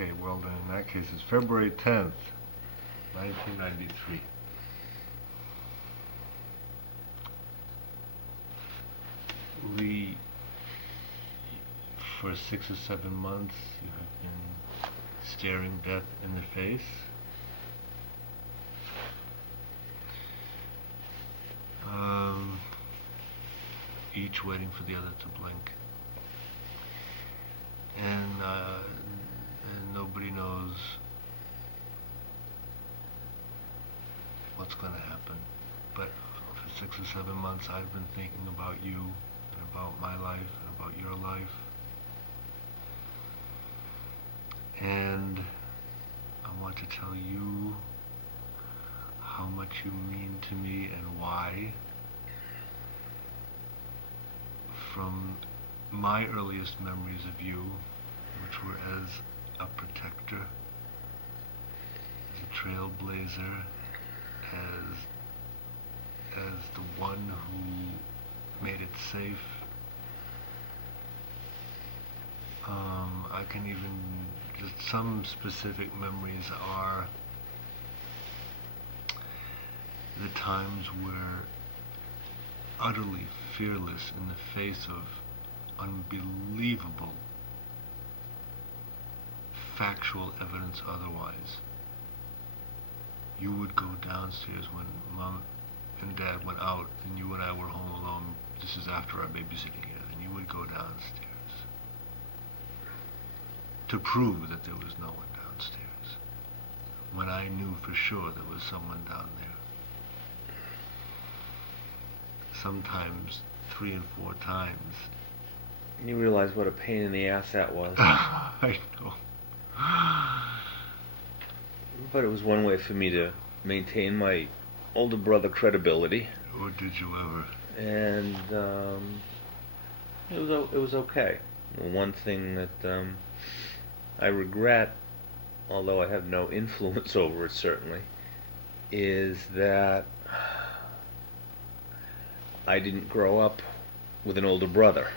Okay, well then in that case it's February 10th, 1993. We, for 6 or 7 months, you have been staring death in the face. Each waiting for the other to blink. And nobody knows what's going to happen. But for 6 or 7 months I've been thinking about you and about my life and about your life. And I want to tell you how much you mean to me and why. From my earliest memories of you, which were as a protector, as a trailblazer, as the one who made it safe. I can even, just some specific memories are the times where, utterly fearless in the face of unbelievable factual evidence otherwise, you would go downstairs when Mom and Dad went out and you and I were home alone. This is after our babysitting years, and you would go downstairs to prove that there was no one downstairs, when I knew for sure there was someone down there. Sometimes 3 and 4 times. You realize what a pain in the ass that was. I know. But it was one way for me to maintain my older brother credibility. Or did you ever? And it was okay. One thing that I regret, although I have no influence over it certainly, is that I didn't grow up with an older brother.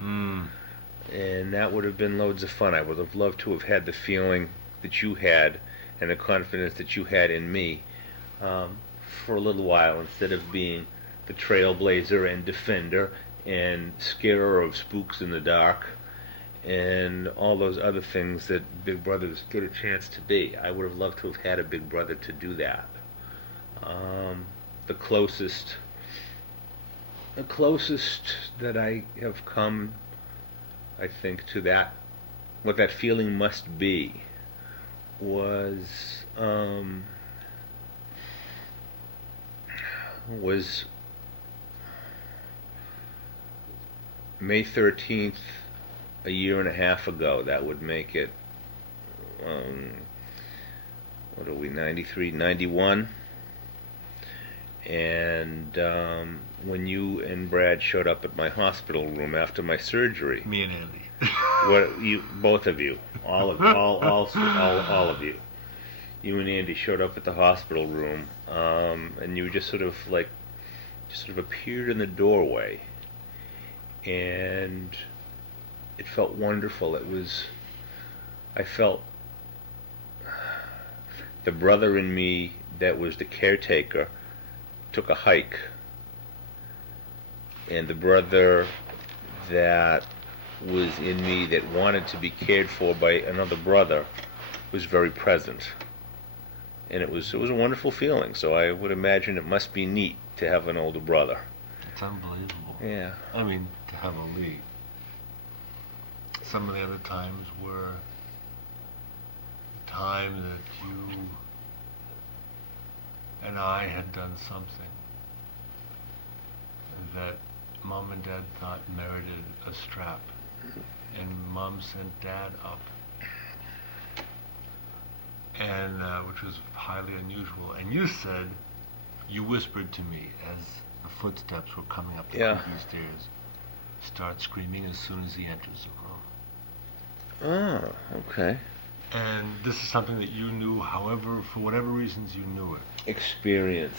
And that would have been loads of fun. I would have loved to have had the feeling that you had and the confidence that you had in me for a little while, instead of being the trailblazer and defender and scarer of spooks in the dark and all those other things that big brothers get a chance to be. I would have loved to have had a big brother to do that. The closest that I have come, I think, to that, what that feeling must be, was May 13th, a year and a half ago. That would make it, what are we, 93, 91? And when you and Brad showed up at my hospital room after my surgery. Me and Andy. Both of you, all of you. You and Andy showed up at the hospital room, and you just sort of appeared in the doorway, and it felt wonderful. I felt the brother in me that was the caretaker took a hike, and the brother that was in me that wanted to be cared for by another brother was very present, and it was a wonderful feeling. So I would imagine it must be neat to have an older brother. It's unbelievable. Yeah. I mean, to have a Lee. Some of the other times were time that you and I had done something that Mom and Dad thought merited a strap, and Mom sent Dad up, and which was highly unusual. And you whispered to me as the footsteps were coming up the creaky stairs, "Start screaming as soon as he enters the room." Oh, okay. And this is something that you knew, however, for whatever reasons you knew it. Experience.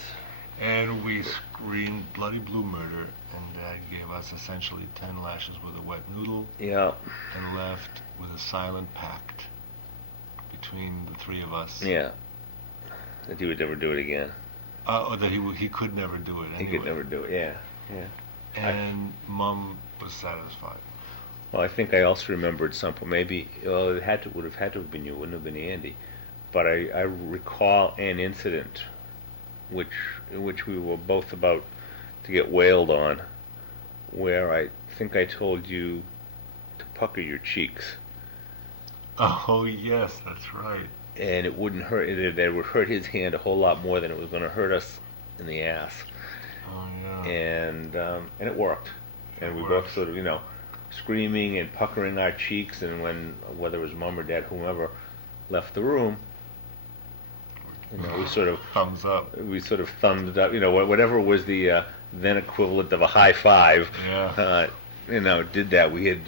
And we screamed bloody blue murder, and Dad gave us essentially 10 lashes with a wet noodle. Yeah. And left with a silent pact between the three of us. Yeah. That he would never do it again. Or that he could never do it anyway. He could never do it, yeah. And Mom was satisfied. Well, I think I also remembered something. Maybe would have had to have been you. Wouldn't have been Andy. But I recall an incident, in which we were both about to get wailed on, where I think I told you to pucker your cheeks. Oh yes, that's right. And it wouldn't hurt. It would hurt his hand a whole lot more than it was going to hurt us in the ass. Oh yeah. And it worked. And we both sort of, screaming and puckering our cheeks. And whether it was Mom or Dad, whomever, left the room, we sort of thumbs up. We sort of thumbed up. Whatever was the then equivalent of a high five. Yeah. Did that. We had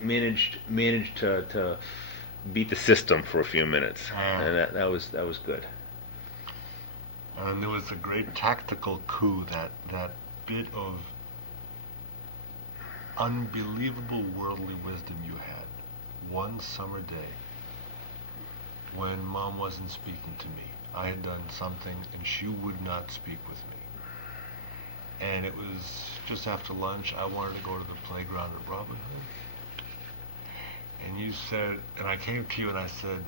managed to beat the system for a few minutes, and that was good. And there was a great tactical coup, that bit of unbelievable worldly wisdom you had one summer day when Mom wasn't speaking to me. I had done something and she would not speak with me. And it was just after lunch. I wanted to go to the playground at Robin Hood. And you said, and I came to you and I said,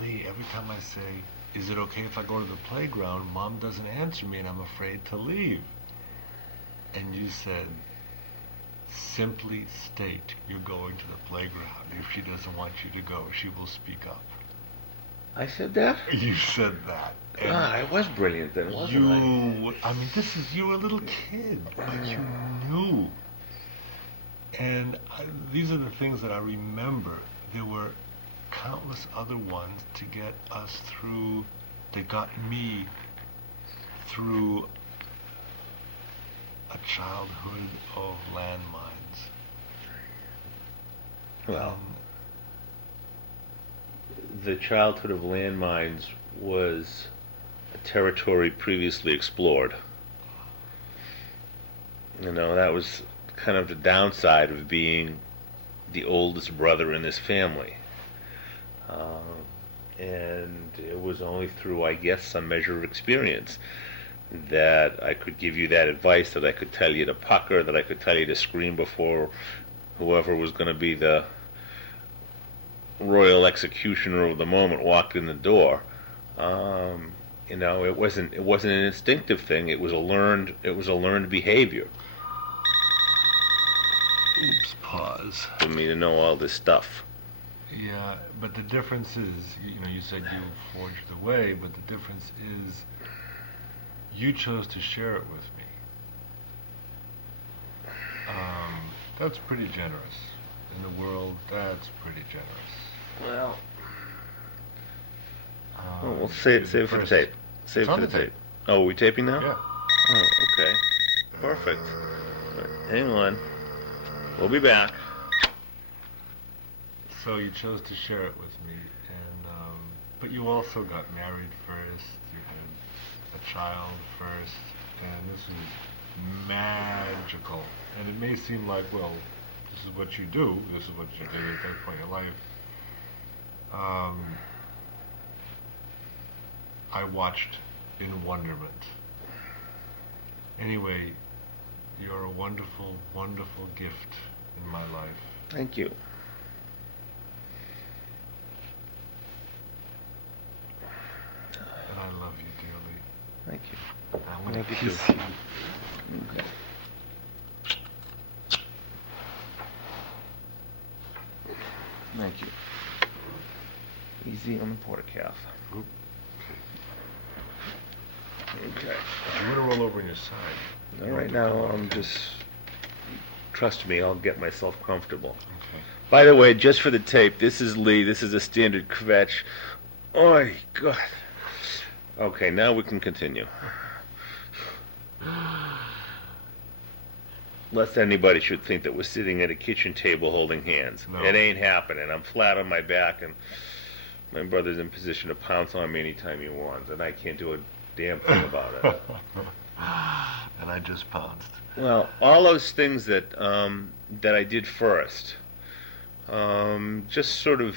Lee, every time I say, is it okay if I go to the playground, Mom doesn't answer me and I'm afraid to leave. And you said, simply state you're going to the playground. If she doesn't want you to go, she will speak up. I said that? You said that. I was brilliant then, wasn't I? I mean, you were a little kid, but you knew. And these are the things that I remember. There were countless other ones to get us through, that got me through a childhood of landmines. Well, the childhood of landmines was a territory previously explored. That was kind of the downside of being the oldest brother in this family. And it was only through, I guess, some measure of experience that I could give you that advice, that I could tell you to pucker, that I could tell you to scream before whoever was going to be the royal executioner of the moment walked in the door. It wasn't an instinctive thing. It was a learned behavior. Oops, pause. For me to know all this stuff. Yeah, but the difference is, you said you forged the way, but the difference is you chose to share it with me. That's pretty generous. In the world, that's pretty generous. Well, we'll save it for the tape. Save it for the tape. Oh, are we taping now? Yeah. Oh, okay. Perfect. Hang on. We'll be back. So you chose to share it with me, but you also got married first, you had a child first, and this is magical. And it may seem like, well, this is what you do, this is what you did at that point in your life. I watched in wonderment. Anyway, you're a wonderful, wonderful gift in my life. Thank you. And I love you dearly. Thank you. I want to Thank kiss you. you. Okay. Thank you. Easy on the porta calf. Oop. Okay. I'm going to roll over on your side. All right, now I'm just... Trust me, I'll get myself comfortable. Okay. By the way, just for the tape, this is Lee. This is a standard kvetch. Oh, God. Okay, now we can continue. Lest anybody should think that we're sitting at a kitchen table holding hands. No. It ain't happening. I'm flat on my back, and my brother's in position to pounce on me anytime he wants, and I can't do a damn thing about it. And I just pounced. Well, all those things that I did first, just sort of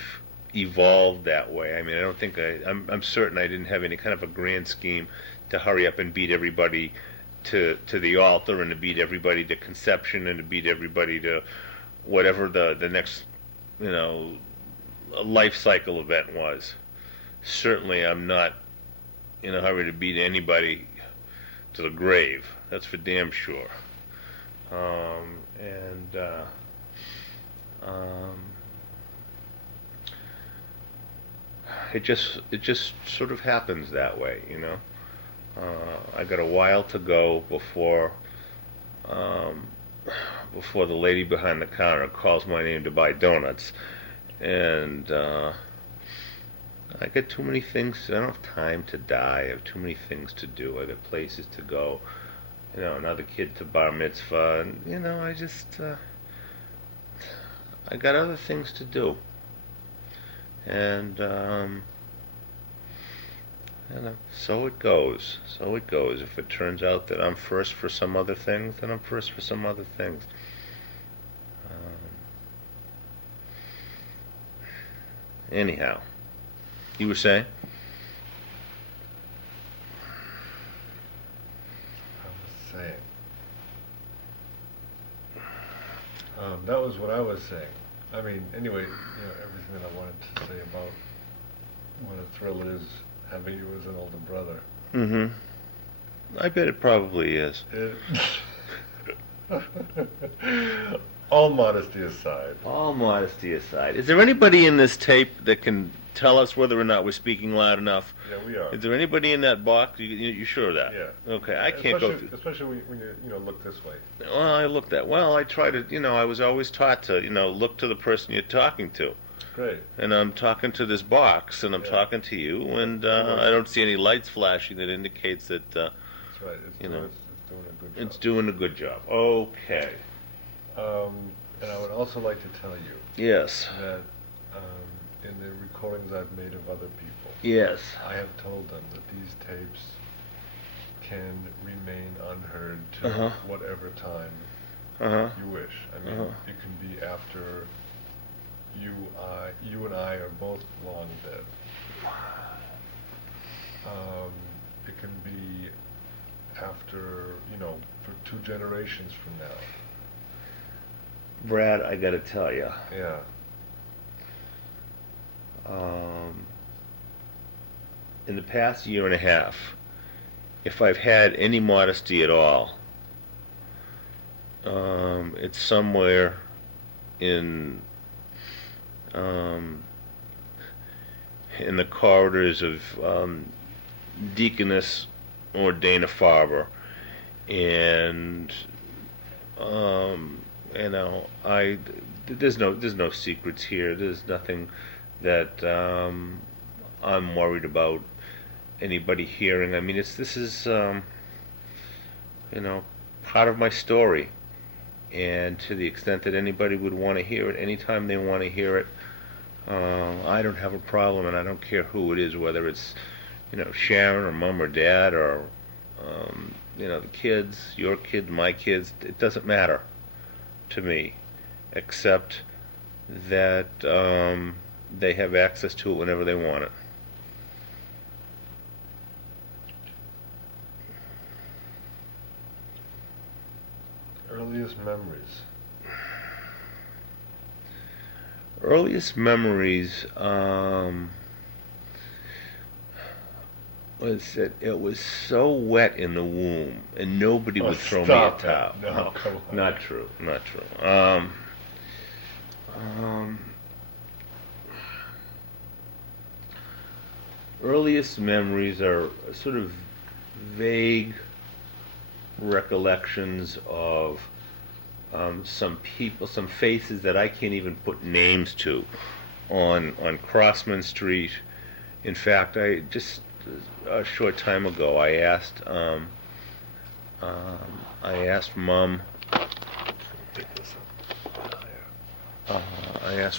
evolved that way. I mean, I don't think I'm certain I didn't have any kind of a grand scheme to hurry up and beat everybody to the altar, and to beat everybody to conception, and to beat everybody to whatever the next, life cycle event was. Certainly, I'm not in a hurry to beat anybody to the grave. That's for damn sure. It just sort of happens that way, I got a while to go before the lady behind the counter calls my name to buy donuts, and I got too many things. I don't have time to die. I have too many things to do. I got places to go. Another kid to bar mitzvah, and I got other things to do, and so it goes. So it goes. If it turns out that I'm first for some other things, then I'm first for some other things. Anyhow, you were saying? That was what I was saying. I mean, anyway, everything that I wanted to say about what a thrill is having you as an older brother. Mm-hmm. I bet it probably is. All modesty aside. All modesty aside. Is there anybody in this tape that can tell us whether or not we're speaking loud enough? Yeah, we are. Is there anybody in that box? You sure of that? Yeah. Okay, I can't go through. Especially when you look this way. Well, I looked at. Well, I try to. I was always taught to. Look to the person you're talking to. Great. And I'm talking to this box, and I'm talking to you, and I don't see any lights flashing that indicates that. That's right. It's doing a good job. It's doing a good job. Okay. And I would also like to tell you. Yes. That in the recordings I've made of other people. Yes. I have told them that these tapes can remain unheard to whatever time you wish. I mean, it can be after you and I are both long dead. It can be after, for 2 generations from now. Brad, I gotta tell you. Yeah. In the past year and a half, if I've had any modesty at all, it's somewhere in the corridors of Deaconess or Dana-Farber, and there's no secrets here. There's nothing that I'm worried about anybody hearing. I mean, this is part of my story, and to the extent that anybody would want to hear it, anytime they want to hear it, I don't have a problem, and I don't care who it is, whether it's Sharon or Mom or Dad or the kids, your kids, my kids. It doesn't matter to me, except that they have access to it whenever they want it. Earliest memories. Earliest memories was that it was so wet in the womb, and nobody would throw me a towel. No, come on. Not true. Earliest memories are sort of vague recollections of some people, some faces that I can't even put names to on Crossman Street. In fact, I just a short time ago I asked Mom. I asked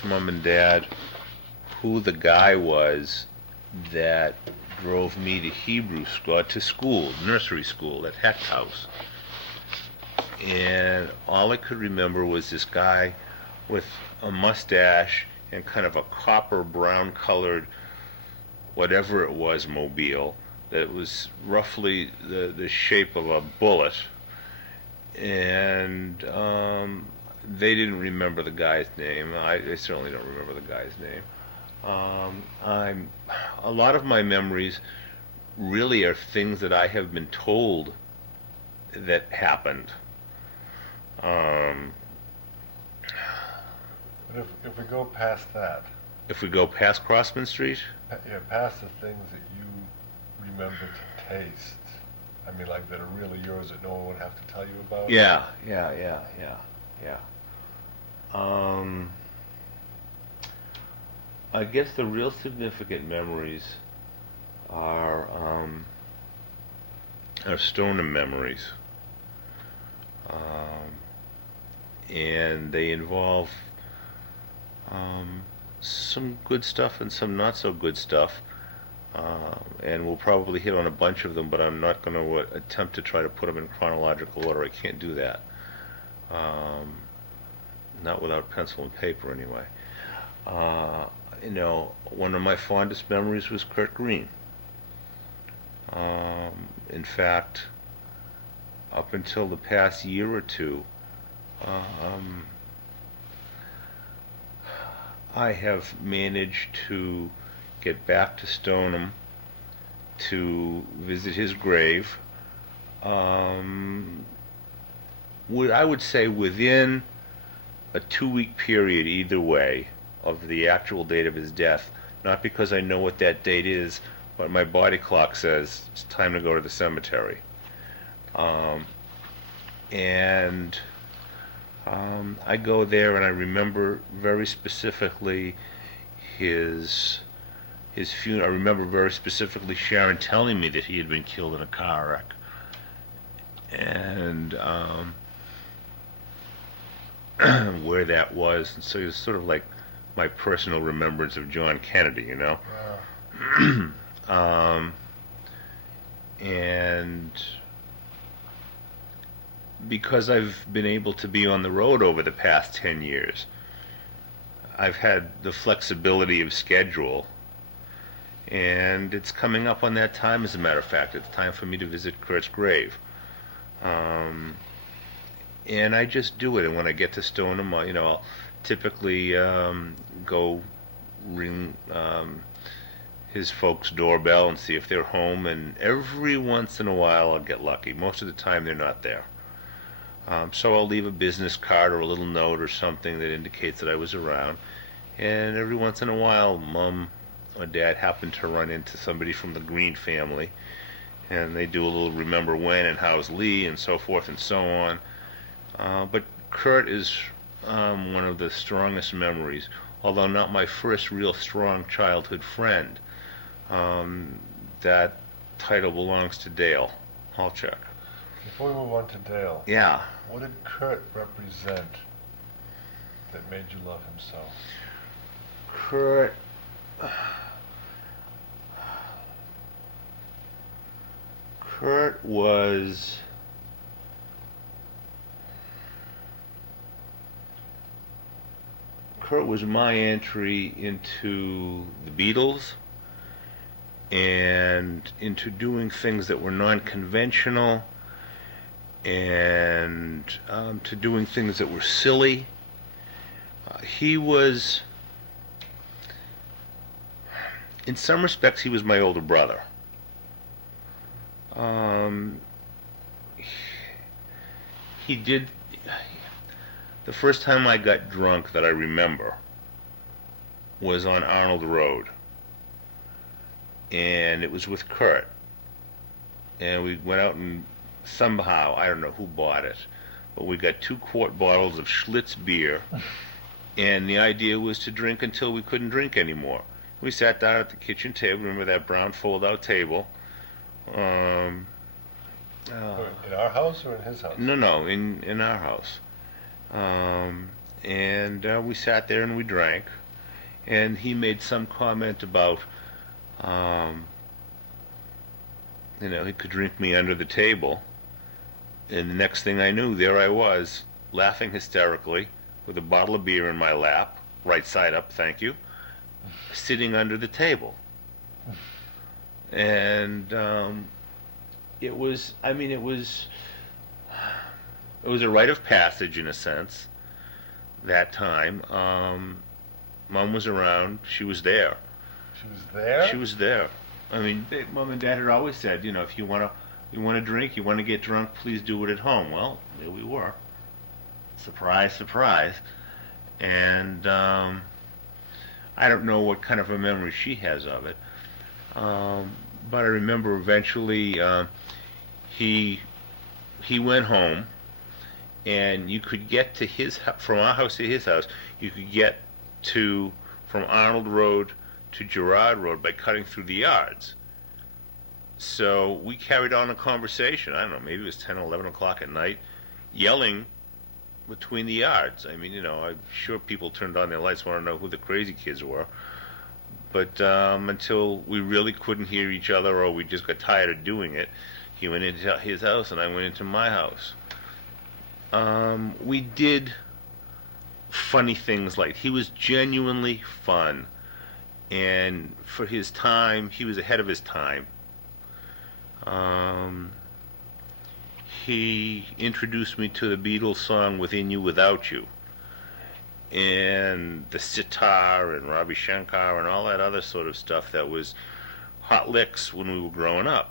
Mom and Dad who the guy was that drove me to Hebrew school, to school, nursery school at Hecht House. And all I could remember was this guy with a mustache and kind of a copper brown colored, whatever it was, mobile that was roughly the shape of a bullet. And they didn't remember the guy's name. I certainly don't remember the guy's name. A lot of my memories really are things that I have been told that happened. But if we go past that, If we go past Crossman Street, past the things that you remember to taste, I mean, like that are really yours that no one would have to tell you about. yeah. I guess the real significant memories are Stoneham memories, and they involve some good stuff and some not so good stuff, and we'll probably hit on a bunch of them, but I'm not going to attempt to try to put them in chronological order. I can't do that, not without pencil and paper anyway. One of my fondest memories was Kurt Green. In fact, up until the past year or two, I have managed to get back to Stoneham to visit his grave. I would say within a 2-week period either way of the actual date of his death, not because I know what that date is, but my body clock says it's time to go to the cemetery. I go there and I remember very specifically his funeral. I remember very specifically Sharon telling me that he had been killed in a car wreck. And where that was. And so it was sort of like my personal remembrance of John Kennedy, you know? Wow. And because I've been able to be on the road over the past 10 years, I've had the flexibility of schedule, and it's coming up on that time, as a matter of fact. It's time for me to visit Kurt's grave. And I just do it, and when I get to Stoneham, I'll typically go ring his folks' doorbell and see if they're home, and every once in a while I'll get lucky. Most of the time they're not there. So I'll leave a business card or a little note or something that indicates that I was around, and every once in a while Mom or Dad happen to run into somebody from the Green family, and they do a little remember when and how's Lee and so forth and so on. But Kurt is one of the strongest memories, although not my first real strong childhood friend. That title belongs to Dale Halchuk. Before we move on to Dale, Yeah. what did Kurt represent that made you love him so? Kurt was my entry into the Beatles and into doing things that were non-conventional, and to doing things that were silly. He was, in some respects, he was my older brother. He did, the first time I got drunk that I remember was on Arnold Road, and it was with Kurt, and we went out and somehow, I don't know who bought it, but we got 2-quart bottles of Schlitz beer, and the idea was to drink until we couldn't drink anymore. We sat down at the kitchen table. Remember that brown fold-out table? In our house or in his house? No, in our house. And we sat there and we drank, and he made some comment about, he could drink me under the table. And the next thing I knew, there I was, laughing hysterically, with a bottle of beer in my lap, right side up, thank you, sitting under the table. And it was a rite of passage in a sense. That time, Mom was around. She was there. She was there? She was there. I mean, Mom and Dad had always said, if you want to drink, you want to get drunk, please do it at home. Well, there we were. Surprise, surprise. And I don't know what kind of a memory she has of it. But I remember eventually he went home, and you could get to from our house to his house, you could get from Arnold Road to Girard Road by cutting through the yards. So we carried on a conversation, I don't know, maybe it was 10 or 11 o'clock at night, yelling between the yards. I mean, I'm sure people turned on their lights, want to know who the crazy kids were. But until we really couldn't hear each other, or we just got tired of doing it, he went into his house and I went into my house. We did funny things like, he was genuinely fun. And for his time, he was ahead of his time. He introduced me to the Beatles song Within You, Without You, and the sitar and Ravi Shankar and all that other sort of stuff that was hot licks when we were growing up.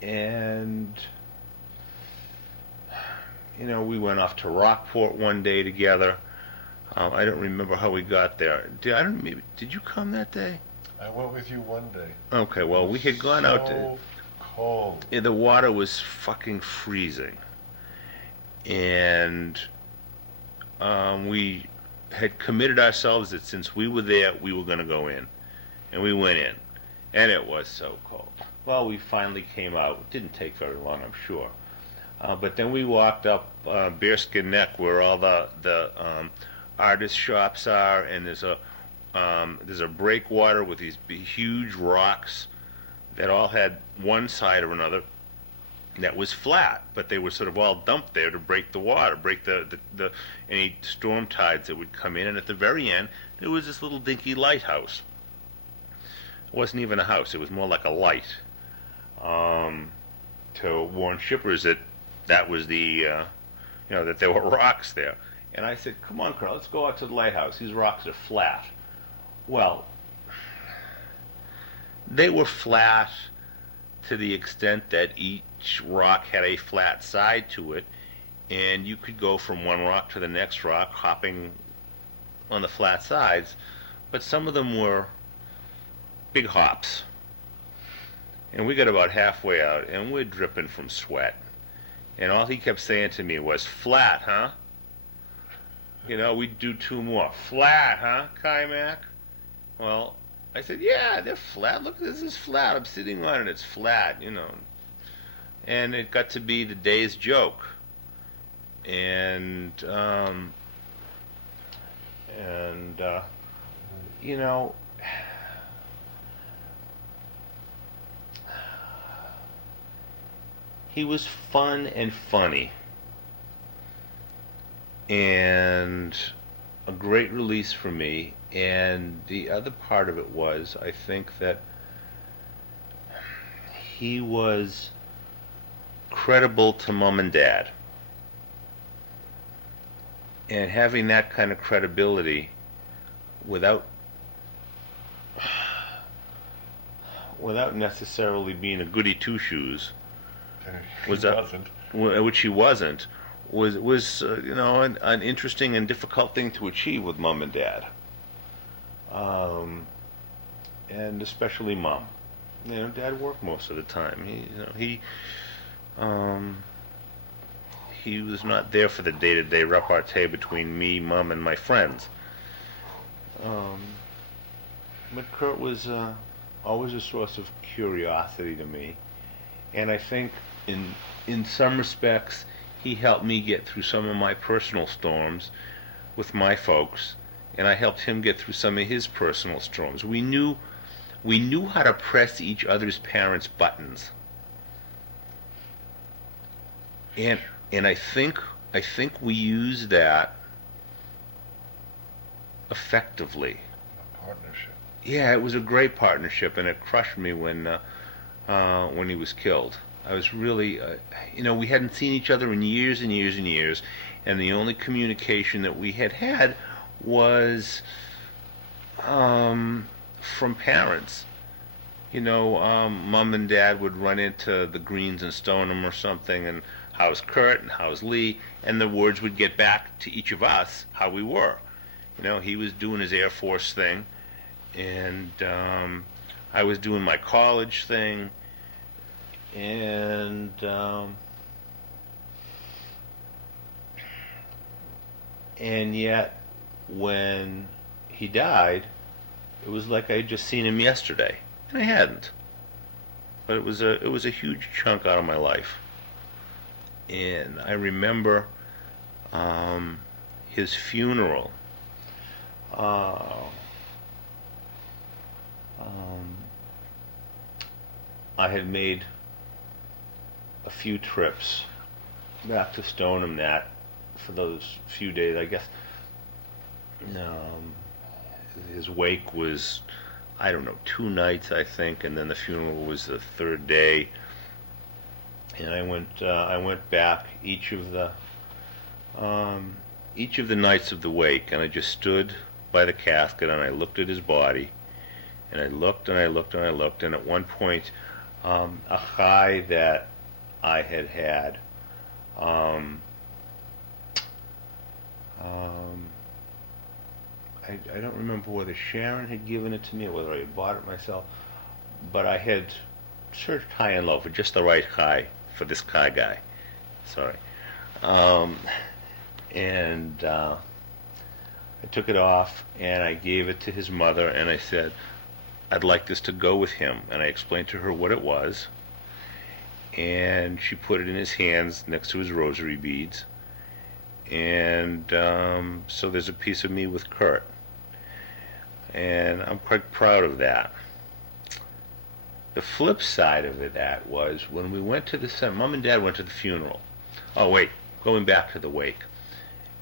And we went off to Rockport one day together. I don't remember how we got there. Did you come that day? I went with you one day. Okay, well, we had gone out to... So cold. The water was fucking freezing. And we had committed ourselves that since we were there, we were going to go in. And we went in. And it was so cold. Well, we finally came out. It didn't take very long, I'm sure. But then we walked up Bearskin Neck, where all the artist shops are, and there's a breakwater with these huge rocks that all had one side or another that was flat, but they were sort of all dumped there to break the water, break the any storm tides that would come in. And at the very end, there was this little dinky lighthouse. It wasn't even a house; it was more like a light to warn shippers that was that there were rocks there. And I said, "Come on, Carl, let's go out to the lighthouse. These rocks are flat." Well, they were flat to the extent that each rock had a flat side to it, and you could go from one rock to the next rock, hopping on the flat sides, but some of them were big hops. And we got about halfway out, and we're dripping from sweat. And all he kept saying to me was, "Flat, huh?" We'd do two more. "Flat, huh, Keimach?" Well, I said, "Yeah, they're flat. Look, this is flat. I'm sitting on it. It's flat, And it got to be the day's joke. And he was fun and funny. And a great release for me. And the other part of it was, I think that he was credible to Mom and Dad. And having that kind of credibility without necessarily being a goody two-shoes, which he wasn't, was an interesting and difficult thing to achieve with Mom and Dad. And especially Mom. Dad worked most of the time. He was not there for the day-to-day repartee between me, Mom, and my friends. But Kurt was always a source of curiosity to me, and I think in some respects he helped me get through some of my personal storms with my folks, and I helped him get through some of his personal storms. We knew how to press each other's parents' buttons. And I think I think we used that effectively. A partnership. Yeah, it was a great partnership, and it crushed me when he was killed. I was really, we hadn't seen each other in years and years and years, and the only communication that we had was from parents. Mom and Dad would run into the Greens and Stoneham or something, and how's Kurt and how's Lee, and the words would get back to each of us how we were. He was doing his Air Force thing, and I was doing my college thing, and yet when he died, it was like I had just seen him yesterday, and I hadn't. But it was a huge chunk out of my life, and I remember his funeral. I had made a few trips back to Stoneham for those few days. I guess his wake was, I don't know, 2 nights, I think, and then the funeral was the 3rd day. And I went back each of the nights of the wake, and I just stood by the casket and I looked at his body, and I looked and I looked and I looked, and at one point, a high that I had, I don't remember whether Sharon had given it to me or whether I had bought it myself, but I had searched high and low for just the right high for this car guy. Sorry. And I took it off and I gave it to his mother, and I said, I'd like this to go with him. And I explained to her what it was, and she put it in his hands next to his rosary beads. And so there's a piece of me with Kurt, and I'm quite proud of that. The flip side of that was when we went to Mom and Dad went to the funeral. Oh wait, going back to the wake.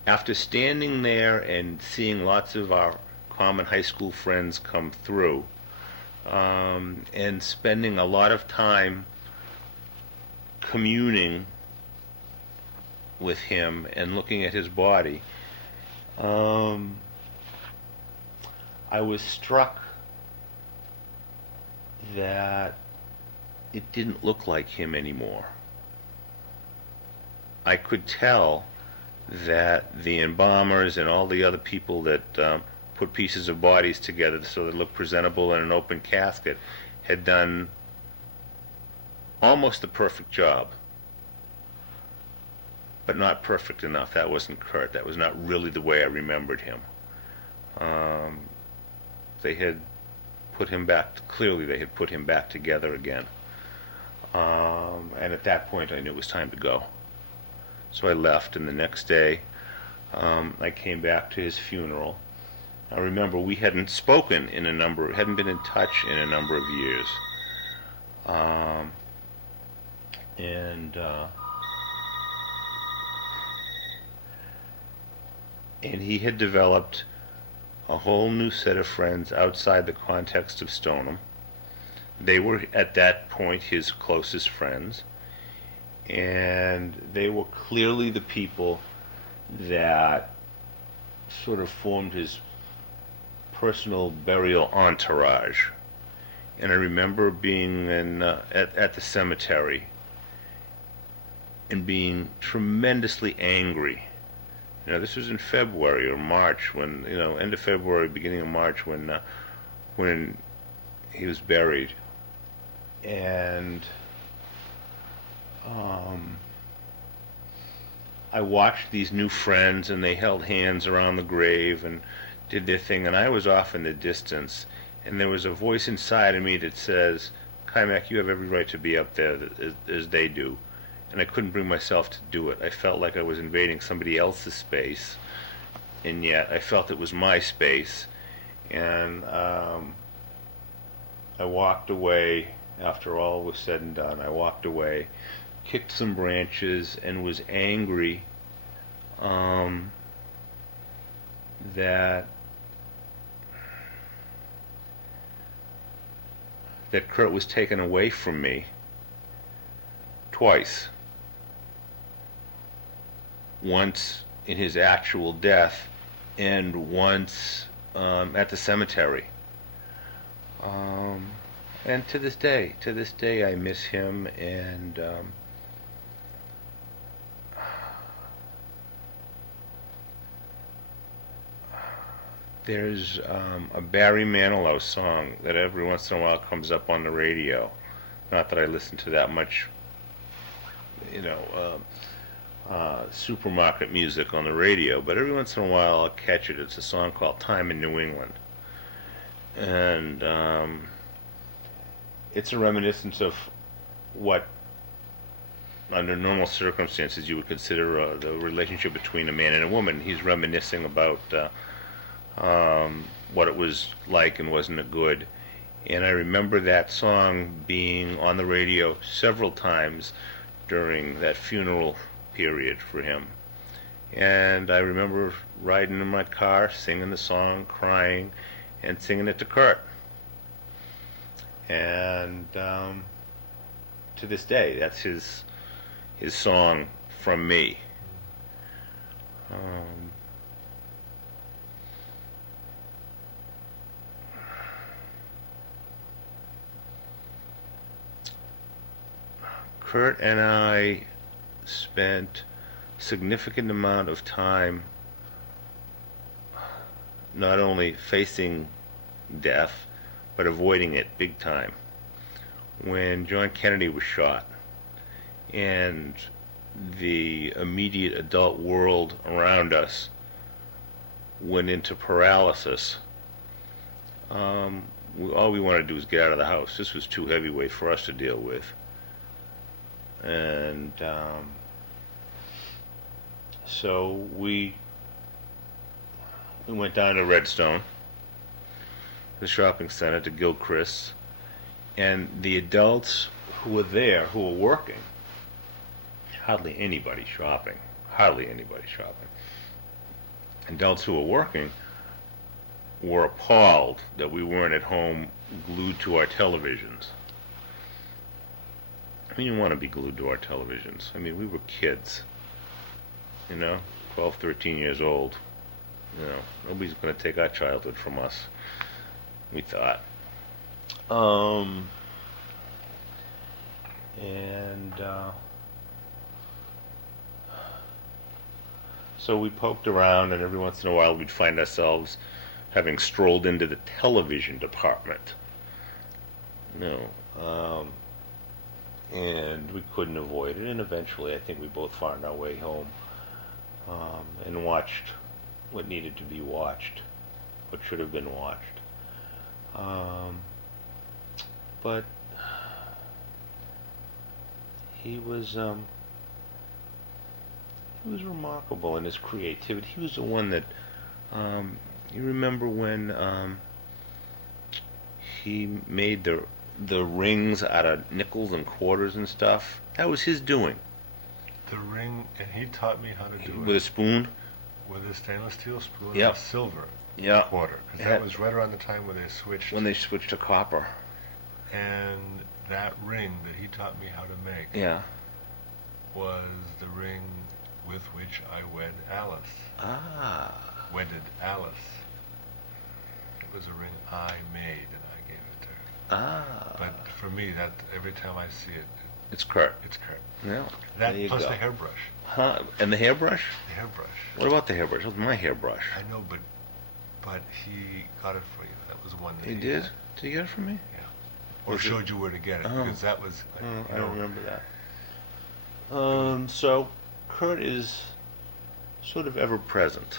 After standing there and seeing lots of our common high school friends come through, and spending a lot of time communing with him and looking at his body, I was struck that it didn't look like him anymore. I could tell that the embalmers and all the other people that put pieces of bodies together so they look presentable in an open casket had done almost the perfect job, but not perfect enough. That wasn't Kurt. That was not really the way I remembered him. They had put him back, clearly they had put him back together again. And at that point I knew it was time to go. So I left, and the next day I came back to his funeral. I remember we hadn't spoken hadn't been in touch in a number of years. And he had developed a whole new set of friends outside the context of Stoneham. They were at that point his closest friends, and they were clearly the people that sort of formed his personal burial entourage. And I remember being at the cemetery and being tremendously angry. This was in February or March, when end of February, beginning of March, when he was buried, and I watched these new friends, and they held hands around the grave and did their thing, and I was off in the distance, and there was a voice inside of me that says, Keimach, you have every right to be up there as they do. And I couldn't bring myself to do it. I felt like I was invading somebody else's space, and yet I felt it was my space. And I walked away after all was said and done. I walked away, kicked some branches, and was angry um, that Kurt was taken away from me twice. Once in his actual death, and once at the cemetery. And to this day, I miss him, and there's a Barry Manilow song that every once in a while comes up on the radio. Not that I listen to that much, supermarket music on the radio, but every once in a while I'll catch it. It's a song called Time in New England. And it's a reminiscence of what, under normal circumstances, you would consider the relationship between a man and a woman. He's reminiscing about what it was like and wasn't it good. And I remember that song being on the radio several times during that funeral period for him. And I remember riding in my car, singing the song, crying, and singing it to Kurt. And to this day, that's his song from me. Kurt and I spent a significant amount of time not only facing death, but avoiding it big time. When John Kennedy was shot, and the immediate adult world around us went into paralysis, all we wanted to do was get out of the house. This was too heavyweight for us to deal with. And so we went down to Redstone, the shopping center, to Gilchrist, and the adults who were there, who were working, hardly anybody shopping. Adults who were working were appalled that we weren't at home glued to our televisions. I mean, you want to be glued to our televisions. I mean, we were kids, 12, 13 years old. Nobody's going to take our childhood from us, we thought. So we poked around, and every once in a while we'd find ourselves having strolled into the television department. And we couldn't avoid it, and eventually I think we both found our way home and watched what needed to be watched, what should have been watched. But he was remarkable in his creativity. He was the one that, you remember when he made the rings out of nickels and quarters and stuff? That was his doing. The ring, and he taught me how to do it. With a spoon? With a stainless steel spoon, yep. And a silver quarter. Because that was right around the time where they switched. When they switched to copper. And that ring that he taught me how to make was the ring with which I wed Alice. Wedded Alice. It was a ring I made, and I gave it to her. But for me, that every time I see it, it's Kurt. It's Kurt. Yeah. That plus the hairbrush. Huh? And the hairbrush? The hairbrush. What about the hairbrush? It was my hairbrush. I know, but he got it for you. That was one that he did. Had. Did he get it for me? Yeah. Or showed you where to get it, because that was. I remember that. So Kurt is sort of ever present.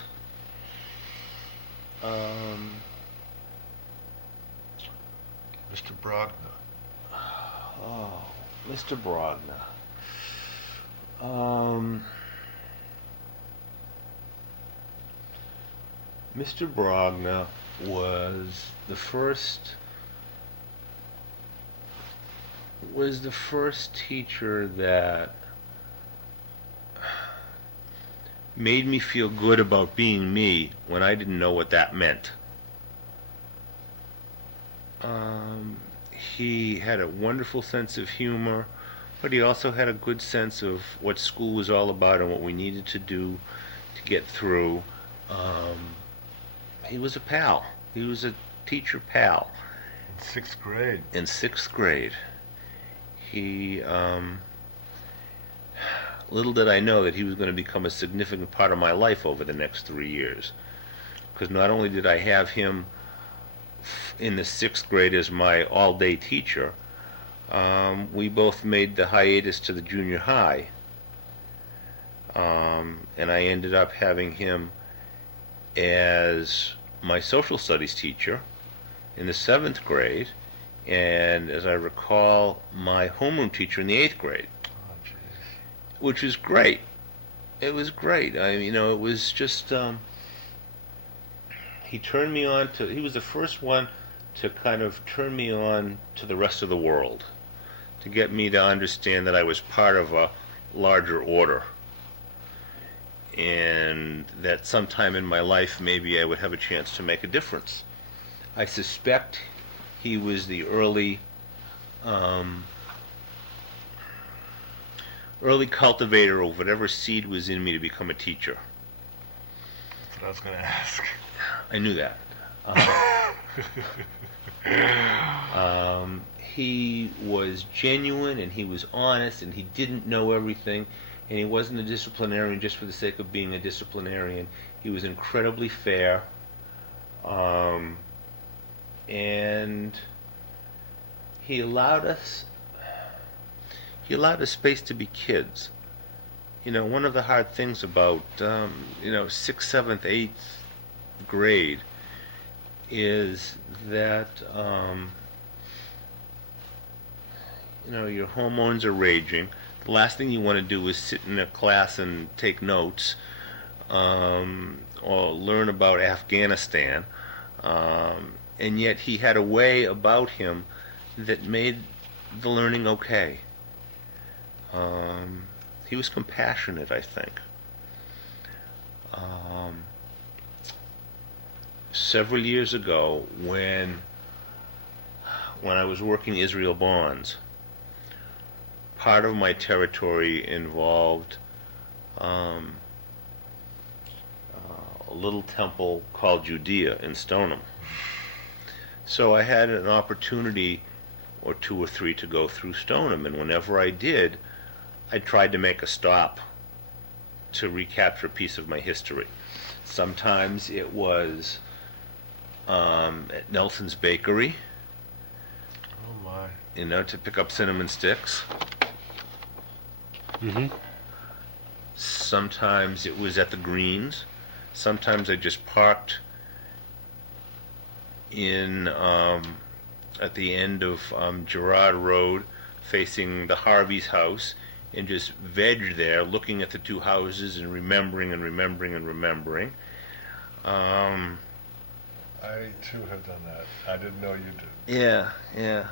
Mr. Brogna. Oh, Mr. Brogna. Mr. Brogna was the first teacher that made me feel good about being me when I didn't know what that meant. He had a wonderful sense of humor, but he also had a good sense of what school was all about and what we needed to do to get through. He was a pal. He was a teacher pal. In 6th grade. In 6th grade. He, little did I know that he was going to become a significant part of my life over the next 3 years. Because not only did I have him in the 6th grade as my all-day teacher, we both made the hiatus to the junior high. And I ended up having him as my social studies teacher in the 7th grade, and as I recall, my homeroom teacher in the 8th grade. Oh, jeez. Which was great. It was great. It was just, he turned me on to, he was the first one to kind of turn me on to the rest of the world, to get me to understand that I was part of a larger order, and that sometime in my life maybe I would have a chance to make a difference. I suspect he was the early cultivator of whatever seed was in me to become a teacher. That's what I was going to ask. I knew that. He was genuine, and he was honest, and he didn't know everything, and he wasn't a disciplinarian just for the sake of being a disciplinarian. He was incredibly fair, and he allowed us space to be kids. One of the hard things about 6th, 7th, 8th grade is that your hormones are raging. The last thing you want to do is sit in a class and take notes, or learn about Afghanistan, and yet he had a way about him that made the learning okay. He was compassionate, I think. Several years ago, when I was working Israel bonds, part of my territory involved a little temple called Judea in Stoneham. So I had an opportunity or 2 or 3 to go through Stoneham, and whenever I did, I tried to make a stop to recapture a piece of my history. Sometimes it was at Nelson's Bakery, Oh my. to pick up cinnamon sticks. Mm-hmm. Sometimes it was at the Greens. Sometimes I just parked in at the end of Girard Road, facing the Harvey's house, and just vegged there, looking at the 2 houses and remembering and remembering and remembering. I too have done that. I didn't know you did. Yeah.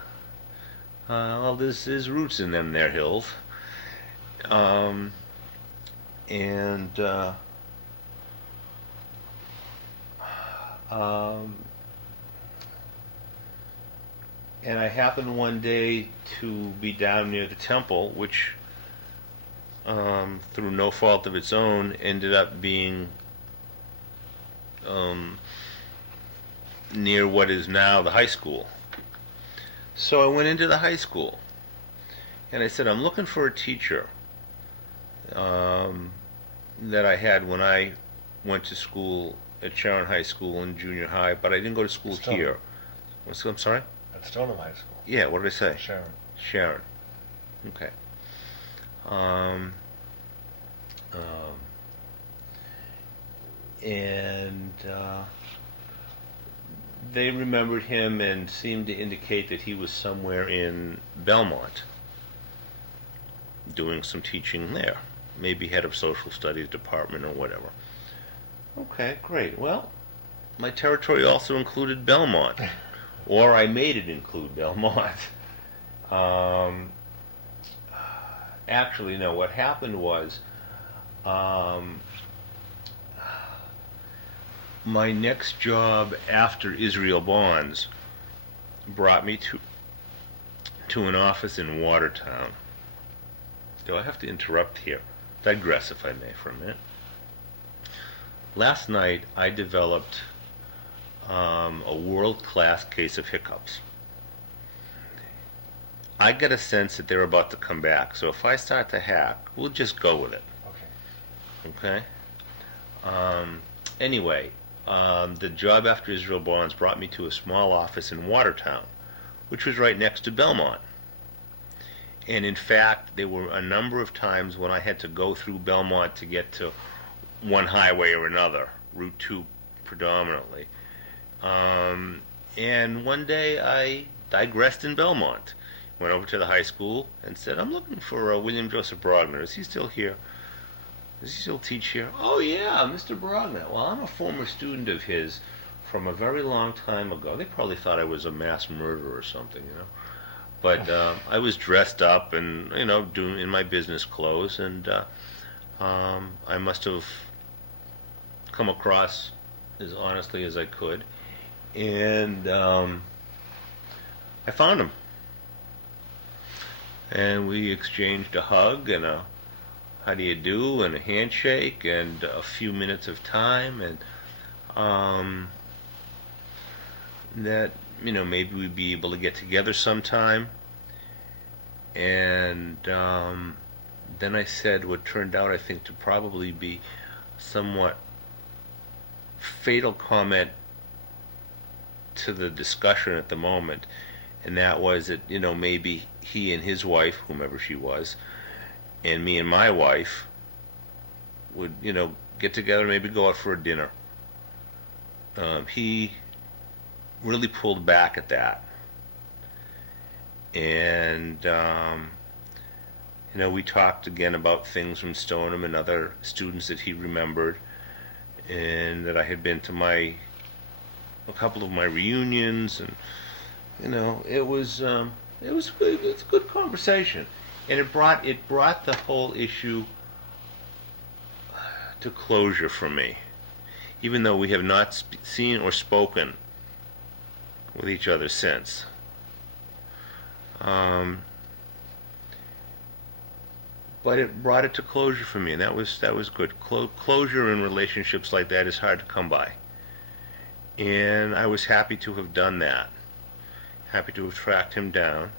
Well, there's roots in them there hills. And I happened one day to be down near the temple, which, through no fault of its own, ended up being near what is now the high school. So I went into the high school, and I said, I'm looking for a teacher that I had when I went to school at Sharon High School and junior high, but I didn't go to school Stoneham. here. I'm sorry? At Stoneham High School. Yeah, what did I say? Sharon. Okay. They remembered him and seemed to indicate that he was somewhere in Belmont doing some teaching there, maybe head of social studies department or whatever. Okay, great. Well, my territory also included Belmont, or I made it include Belmont. Actually, no, what happened was my next job after Israel Bonds brought me to an office in Watertown. Do I have to interrupt here? Digress, if I may, for a minute. Last night, I developed a world-class case of hiccups. I get a sense that they're about to come back, so if I start to hack, we'll just go with it. Okay? Anyway, the job after Israel Bonds brought me to a small office in Watertown, which was right next to Belmont. And in fact, there were a number of times when I had to go through Belmont to get to one highway or another, Route 2 predominantly. And one day I digressed in Belmont, went over to the high school and said, I'm looking for William Joseph Brogner. Is he still here? Does he still teach here? Oh yeah, Mr. Brogner. Well, I'm a former student of his from a very long time ago. They probably thought I was a mass murderer or something, you know. But I was dressed up and, you know, doing in my business clothes, and I must have come across as honestly as I could, and I found him, and we exchanged a hug and a how do you do and a handshake and a few minutes of time, and that, you know, maybe we'd be able to get together sometime. And then I said what turned out, I think, to probably be somewhat fatal comment to the discussion at the moment, and that was that, you know, maybe he and his wife, whomever she was, and me and my wife would, you know, get together, maybe go out for a dinner. He really pulled back at that, and you know, we talked again about things from Stoneham and other students that he remembered, and that I had been to a couple of my reunions, and you know, it was good. It was a good conversation, and it brought the whole issue to closure for me, even though we have not seen or spoken with each other since. But it brought it to closure for me, and that was good. Closure in relationships like that is hard to come by, and I was happy to have done that. Happy to have tracked him down,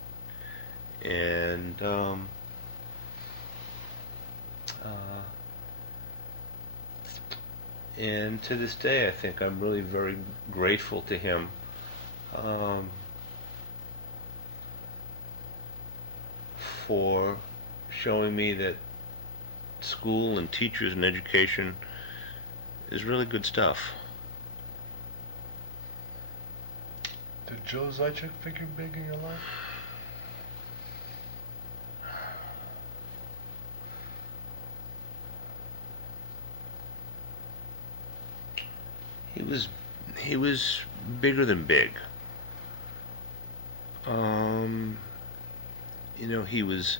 and and to this day, I think I'm really very grateful to him. For showing me that school and teachers and education is really good stuff. Did Joe Zaitchik figure big in your life? He was bigger than big. You know, he was.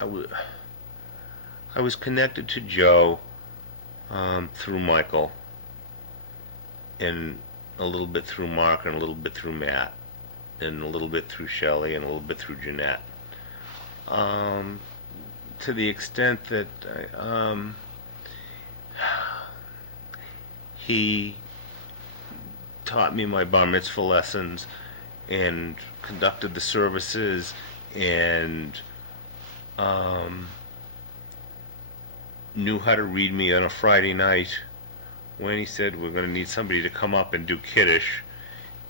I was connected to Joe through Michael, and a little bit through Mark, and a little bit through Matt, and a little bit through Shelley, and a little bit through Jeanette. To the extent that he taught me my bar mitzvah lessons and conducted the services, and knew how to read me on a Friday night when he said we're going to need somebody to come up and do Kiddush,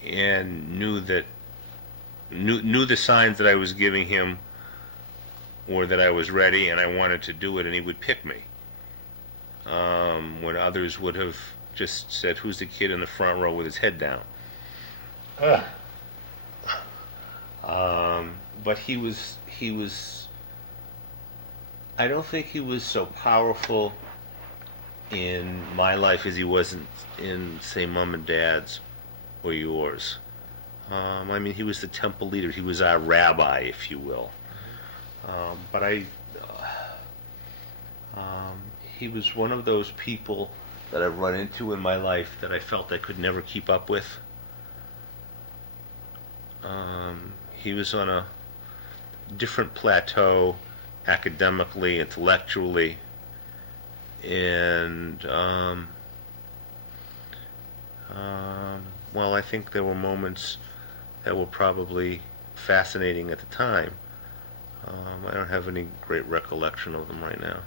and knew the signs that I was giving him or that I was ready and I wanted to do it, and he would pick me when others would have just said, who's the kid in the front row with his head down? But he was I don't think he was so powerful in my life as he was in say, Mom and Dad's or yours. I mean, he was the temple leader. He was our rabbi, if you will. But he was one of those people that I've run into in my life that I felt I could never keep up with. He was on a different plateau academically, intellectually, and well, I think there were moments that were probably fascinating at the time. I don't have any great recollection of them right now.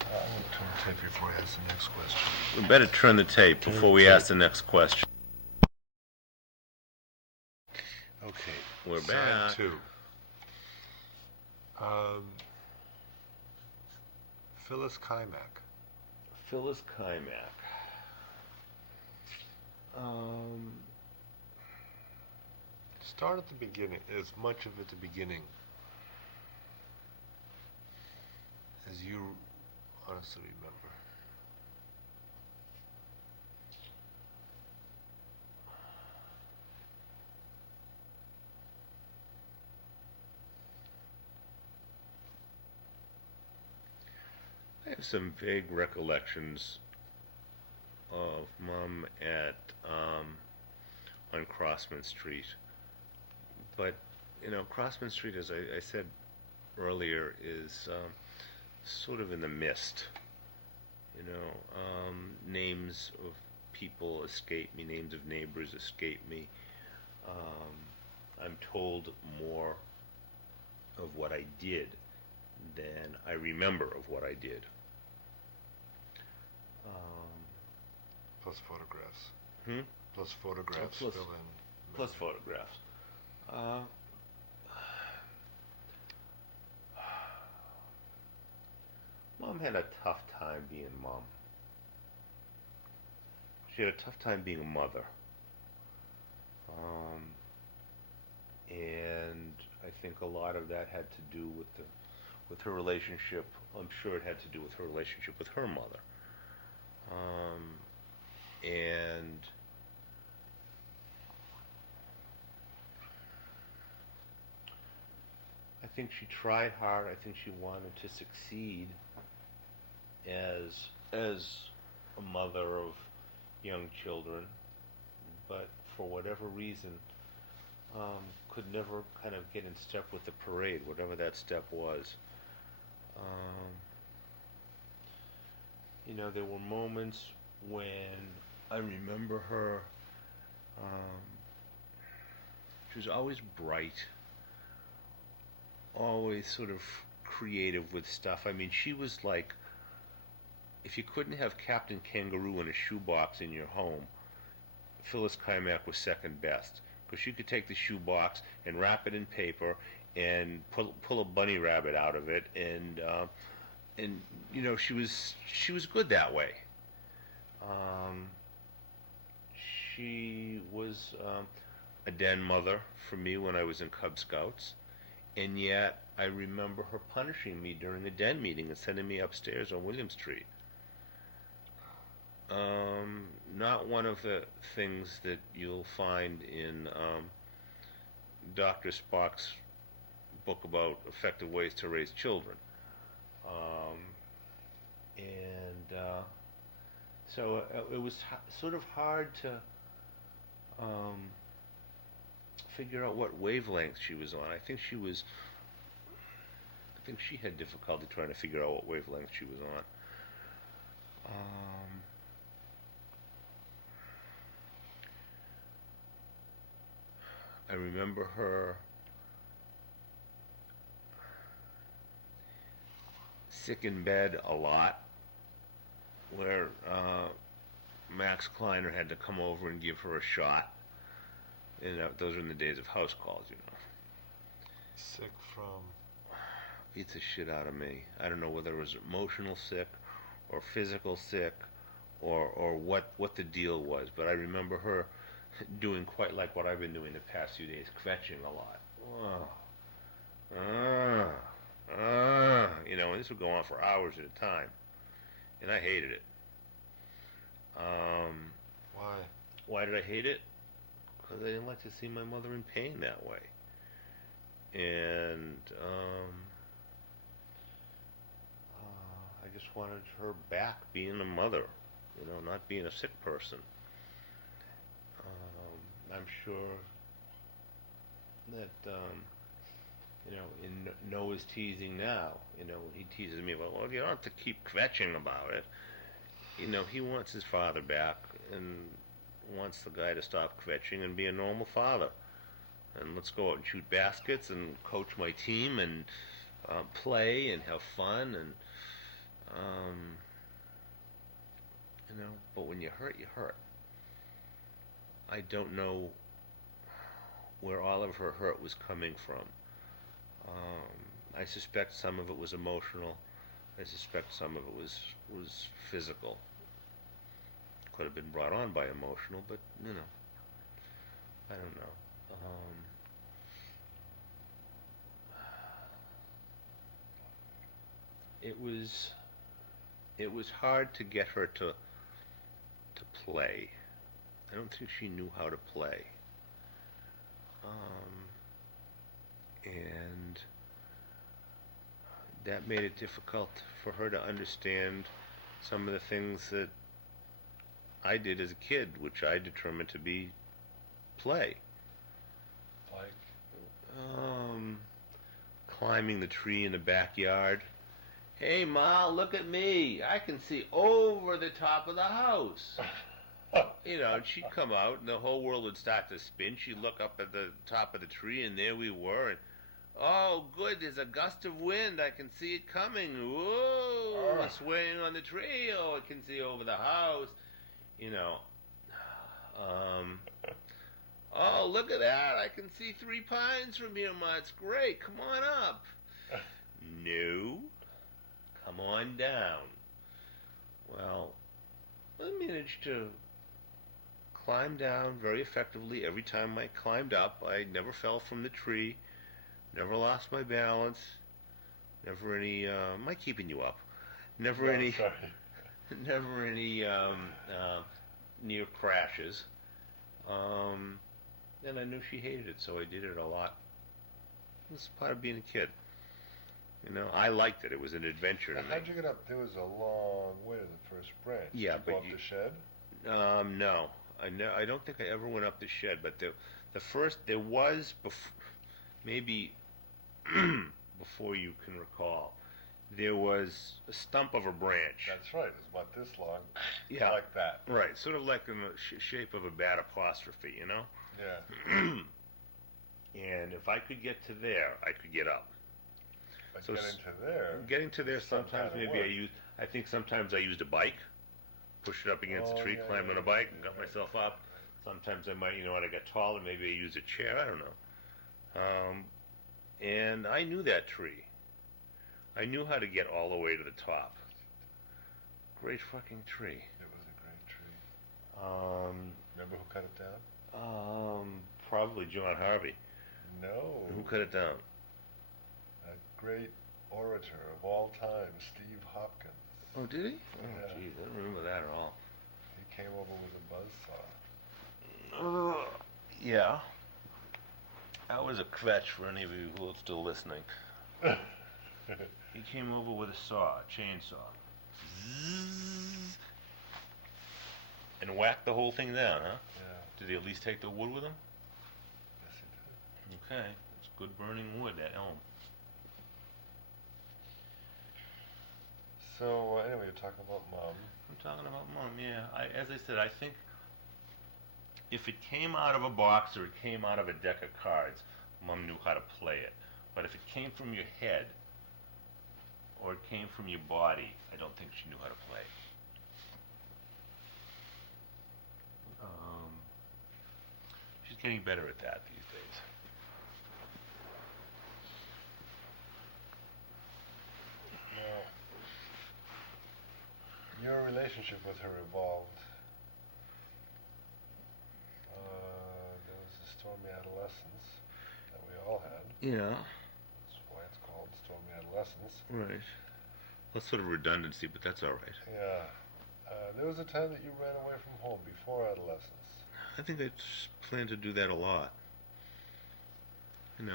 I'm going to turn the tape before I ask the next question. We better turn the tape before we ask the next question. Okay. We're Side back. 2. Phyllis Keimach. Phyllis Keimach. Start at the beginning, as much of at the beginning as you honestly remember. I have some vague recollections of Mom at on Crossman Street, but Crossman Street, as I said earlier, is sort of in the mist. Names of people escape me, names of neighbors escape me. I'm told more of what I did than I remember of what I did. Plus photographs. Plus Oh, photographs. plus- Fill in. Plus photographs. Mom had a tough time being Mom. She had a tough time being a mother. And I think a lot of that had to do with her relationship. I'm sure it had to do with her relationship with her mother. And I think she tried hard. I think she wanted to succeed as a mother of young children, but for whatever reason, could never kind of get in step with the parade, whatever that step was. There were moments when I remember her. She was always bright, always sort of creative with stuff. I mean, she was like, if you couldn't have Captain Kangaroo in a shoebox in your home, Phyllis Keimach was second best, because she could take the shoebox and wrap it in paper and pull a bunny rabbit out of it, and she was good that way. She was a den mother for me when I was in Cub Scouts, and yet I remember her punishing me during a den meeting and sending me upstairs on William Street. Not one of the things that you'll find in Dr. Spock's book about effective ways to raise children. So it was sort of hard to figure out what wavelength she was on. I think she had difficulty trying to figure out what wavelength she was on. I remember her sick in bed a lot, where Max Kleiner had to come over and give her a shot. And those were in the days of house calls, Sick from? Beats the shit out of me. I don't know whether it was emotional sick or physical sick or what the deal was, but I remember her doing quite like what I've been doing the past few days, kvetching a lot. And this would go on for hours at a time, and I hated it. Why? Why did I hate it? Because I didn't like to see my mother in pain that way. And just wanted her back being a mother, not being a sick person. I'm sure that, in Noah's teasing now, he teases me about, well, you don't have to keep kvetching about it. He wants his father back and wants the guy to stop kvetching and be a normal father. And let's go out and shoot baskets and coach my team and play and have fun and but when you hurt, you hurt. I don't know where all of her hurt was coming from. I suspect some of it was emotional. I suspect some of it was physical. Could have been brought on by emotional, but I don't know. It was hard to get her to play. I don't think she knew how to play. And that made it difficult for her to understand some of the things that I did as a kid, which I determined to be play. Like? Climbing the tree in the backyard. Hey, Ma, look at me. I can see over the top of the house. And she'd come out, and the whole world would start to spin. She'd look up at the top of the tree, and there we were. And, oh, good, there's a gust of wind. I can see it coming. Whoa, it's swaying on the tree. Oh, I can see over the house. Oh, look at that. I can see 3 pines from here, Ma. It's great. Come on up. No. Come on down. Well, I managed to climb down very effectively. Every time I climbed up, I never fell from the tree, never lost my balance, never any, am I keeping you up? Never any, sorry. never any near crashes. And I knew she hated it, so I did it a lot. It was part of being a kid. I liked it. It was an adventure to me. How'd you get up? There was a long way to the first branch. Yeah, Did you go up the shed? No. I don't think I ever went up the shed, but the first, there was, maybe before you can recall, there was a stump of a branch. That's right. It was about this long. Yeah. Like that. Right. Sort of like in the shape of a bad apostrophe, Yeah. And if I could get to there, I could get up. But So getting to there, sometimes maybe I think sometimes I used a bike, pushed it up against a tree, climbed on a bike, and got myself up. Sometimes I might, when I got taller, maybe I used a chair, I don't know. And I knew that tree. I knew how to get all the way to the top. Great fucking tree. It was a great tree. Remember who cut it down? Probably John Harvey. No. Who cut it down? A great orator of all time, Steve Hopkins. Oh, did he? Oh, Yeah. geez, I don't remember that at all. He came over with a buzzsaw. Yeah. That was a kvetch for any of you who are still listening. He came over with a chainsaw. Zzz, and whacked the whole thing down, huh? Yeah. Did he at least take the wood with him? Yes, he did. Okay. It's good burning wood, that elm. So, anyway, you're talking about Mom. I'm talking about Mom, yeah. As I said, I think if it came out of a box or it came out of a deck of cards, Mom knew how to play it. But if it came from your head or it came from your body, I don't think she knew how to play. She's getting better at that these days. Now, your relationship with her evolved. There was a stormy adolescence that we all had. Yeah. That's why it's called stormy adolescence. Right. That's sort of redundancy, but that's all right. Yeah. There was a time that you ran away from home before adolescence. I think I plan to do that a lot. It's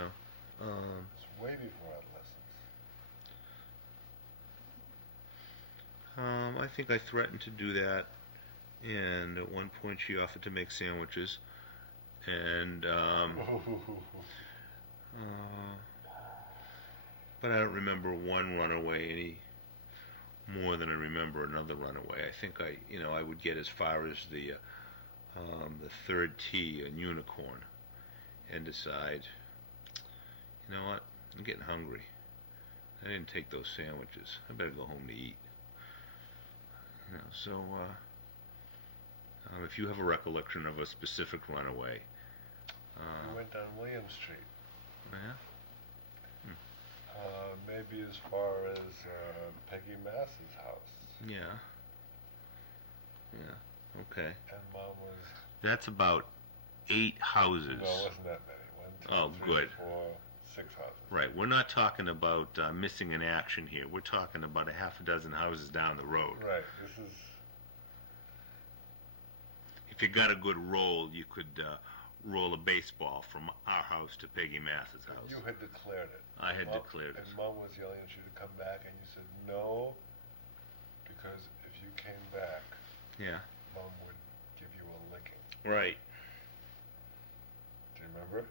way before adolescence. I think I threatened to do that, and at one point she offered to make sandwiches, and but I don't remember one runaway any more than I remember another runaway. I think I would get as far as the third tee, a unicorn, and decide, you know what, I'm getting hungry. I didn't take those sandwiches. I better go home to eat. So if you have a recollection of a specific runaway. We went down William Street. Yeah? Maybe as far as Peggy Mass's house. Yeah. Yeah. Okay. And Mom was... That's about 8 houses. No, it wasn't that many. 1, 2, 3, good. 4, 6 houses. Right. We're not talking about missing in action here. We're talking about a half a dozen houses down the road. Right. This is... If you got a good roll, you could roll a baseball from our house to Peggy Mass's house. You had declared it. I had declared it. And Mom was yelling at you to come back, and you said no, because if you came back, yeah, Mom would give you a licking. Right. Do you remember?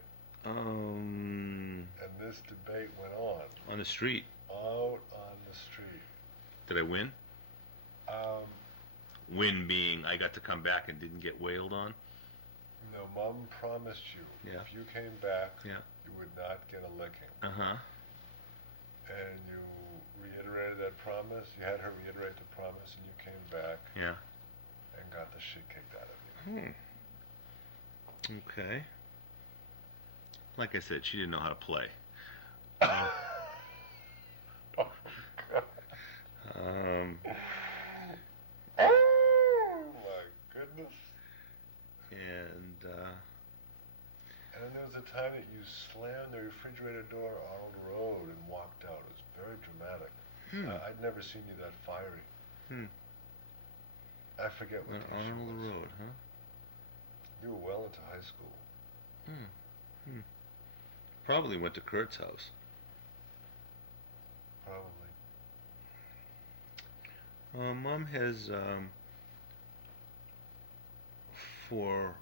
And this debate went on. On the street. Out on the street. Did I win? Win being I got to come back and didn't get wailed on? No, Mom promised you yeah. if you came back, yeah. you would not get a licking. Uh-huh. And you reiterated that promise. You had her reiterate the promise, and you came back. Yeah. And got the shit kicked out of you. Okay. Like I said, she didn't know how to play. Oh, God. Oh, my goodness. And then there was a time that you slammed the refrigerator door on the road and walked out. It was very dramatic. I'd never seen you that fiery. I forget what the issue was. On the road, huh? You were well into high school. Probably went to Kurt's house. Probably. Mom has, for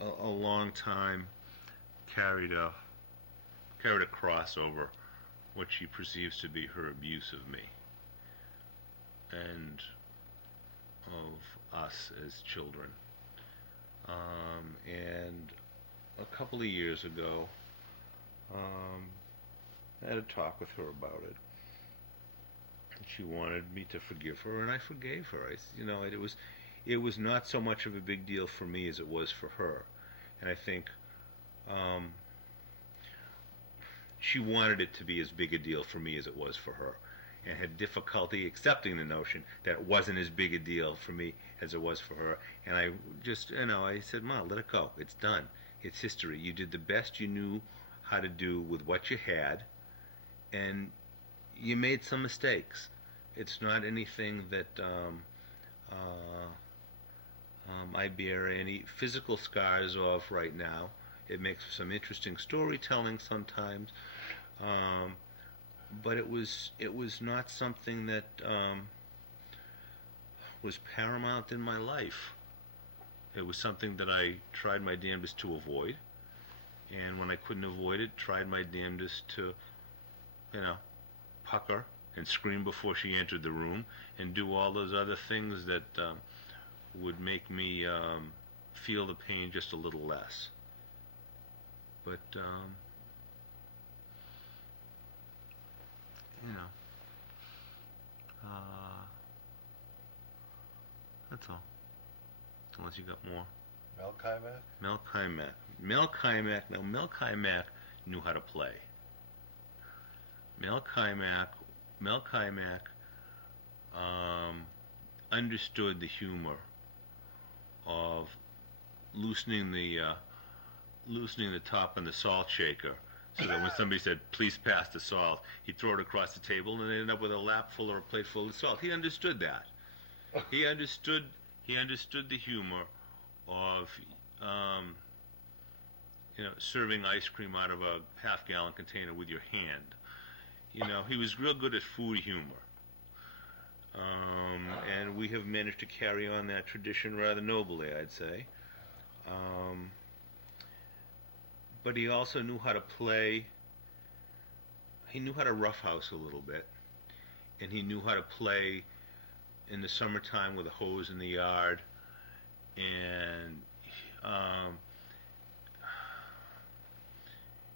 a long time, carried a cross over what she perceives to be her abuse of me and of us as children. And a couple of years ago, I had a talk with her about it. She wanted me to forgive her, and I forgave her. It was not so much of a big deal for me as it was for her, and I think she wanted it to be as big a deal for me as it was for her, and had difficulty accepting the notion that it wasn't as big a deal for me as it was for her. And I just, I said, Mom, let it go. It's done. It's history. You did the best you knew how to do with what you had, and you made some mistakes. It's not anything that I bear any physical scars of right now. It makes for some interesting storytelling sometimes, but it was not something that was paramount in my life. It was something that I tried my damnedest to avoid, and when I couldn't avoid it, tried my damnedest to, pucker and scream before she entered the room, and do all those other things that would make me feel the pain just a little less. But that's all. Unless you got more. Mel Keimach? Mel Keimach. Now, Mel Keimach knew how to play. Mel Keimach understood the humor of loosening the top on the salt shaker, so that when somebody said, "Please pass the salt," he'd throw it across the table and end up with a lap full or a plate full of salt. He understood that. He understood the humor of serving ice cream out of a half-gallon container with your hand. He was real good at food humor. And we have managed to carry on that tradition rather nobly, I'd say. But he also knew how to play. He knew how to roughhouse a little bit, and he knew how to play in the summertime with a hose in the yard, and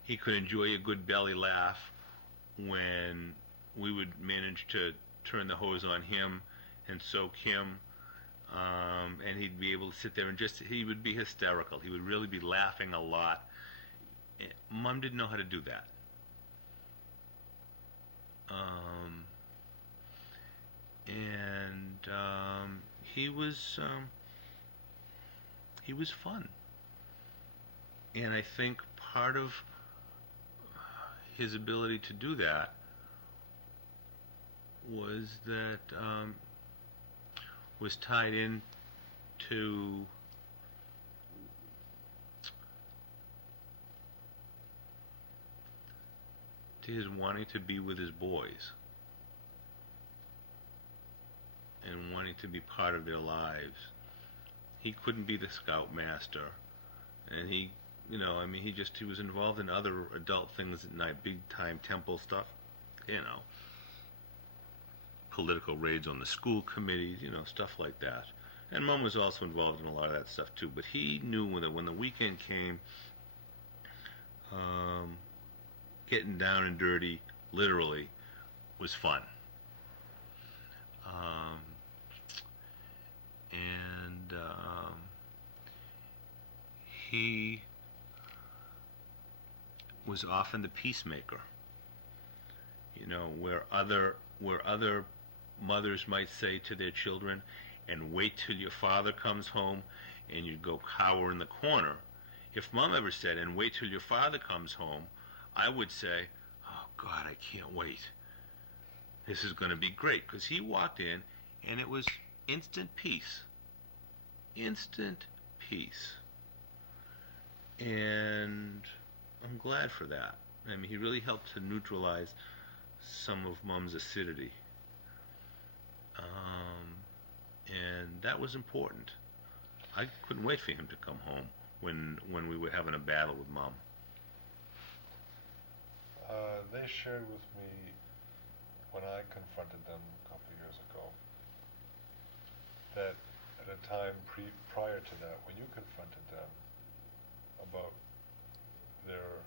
he could enjoy a good belly laugh when we would manage to turn the hose on him and soak him, and he'd be able to sit there and he would be hysterical. He would really be laughing a lot. Mom didn't know how to do that. He was fun. And I think part of his ability to do that was tied in to his wanting to be with his boys and wanting to be part of their lives. He couldn't be the scoutmaster, and he was involved in other adult things at night, big time temple stuff, political raids on the school committees, stuff like that. And Mom was also involved in a lot of that stuff too. But he knew when the weekend came, getting down and dirty, literally, was fun. He was often the peacemaker. Where other mothers might say to their children, and wait till your father comes home, and you'd go cower in the corner. If Mom ever said, and wait till your father comes home, I would say, oh God, I can't wait. This is going to be great. Because he walked in, and it was instant peace. Instant peace. And I'm glad for that. I mean, he really helped to neutralize some of Mom's acidity. And that was important. I couldn't wait for him to come home when we were having a battle with Mom. They shared with me when I confronted them a couple of years ago that at a time prior to that, when you confronted them about their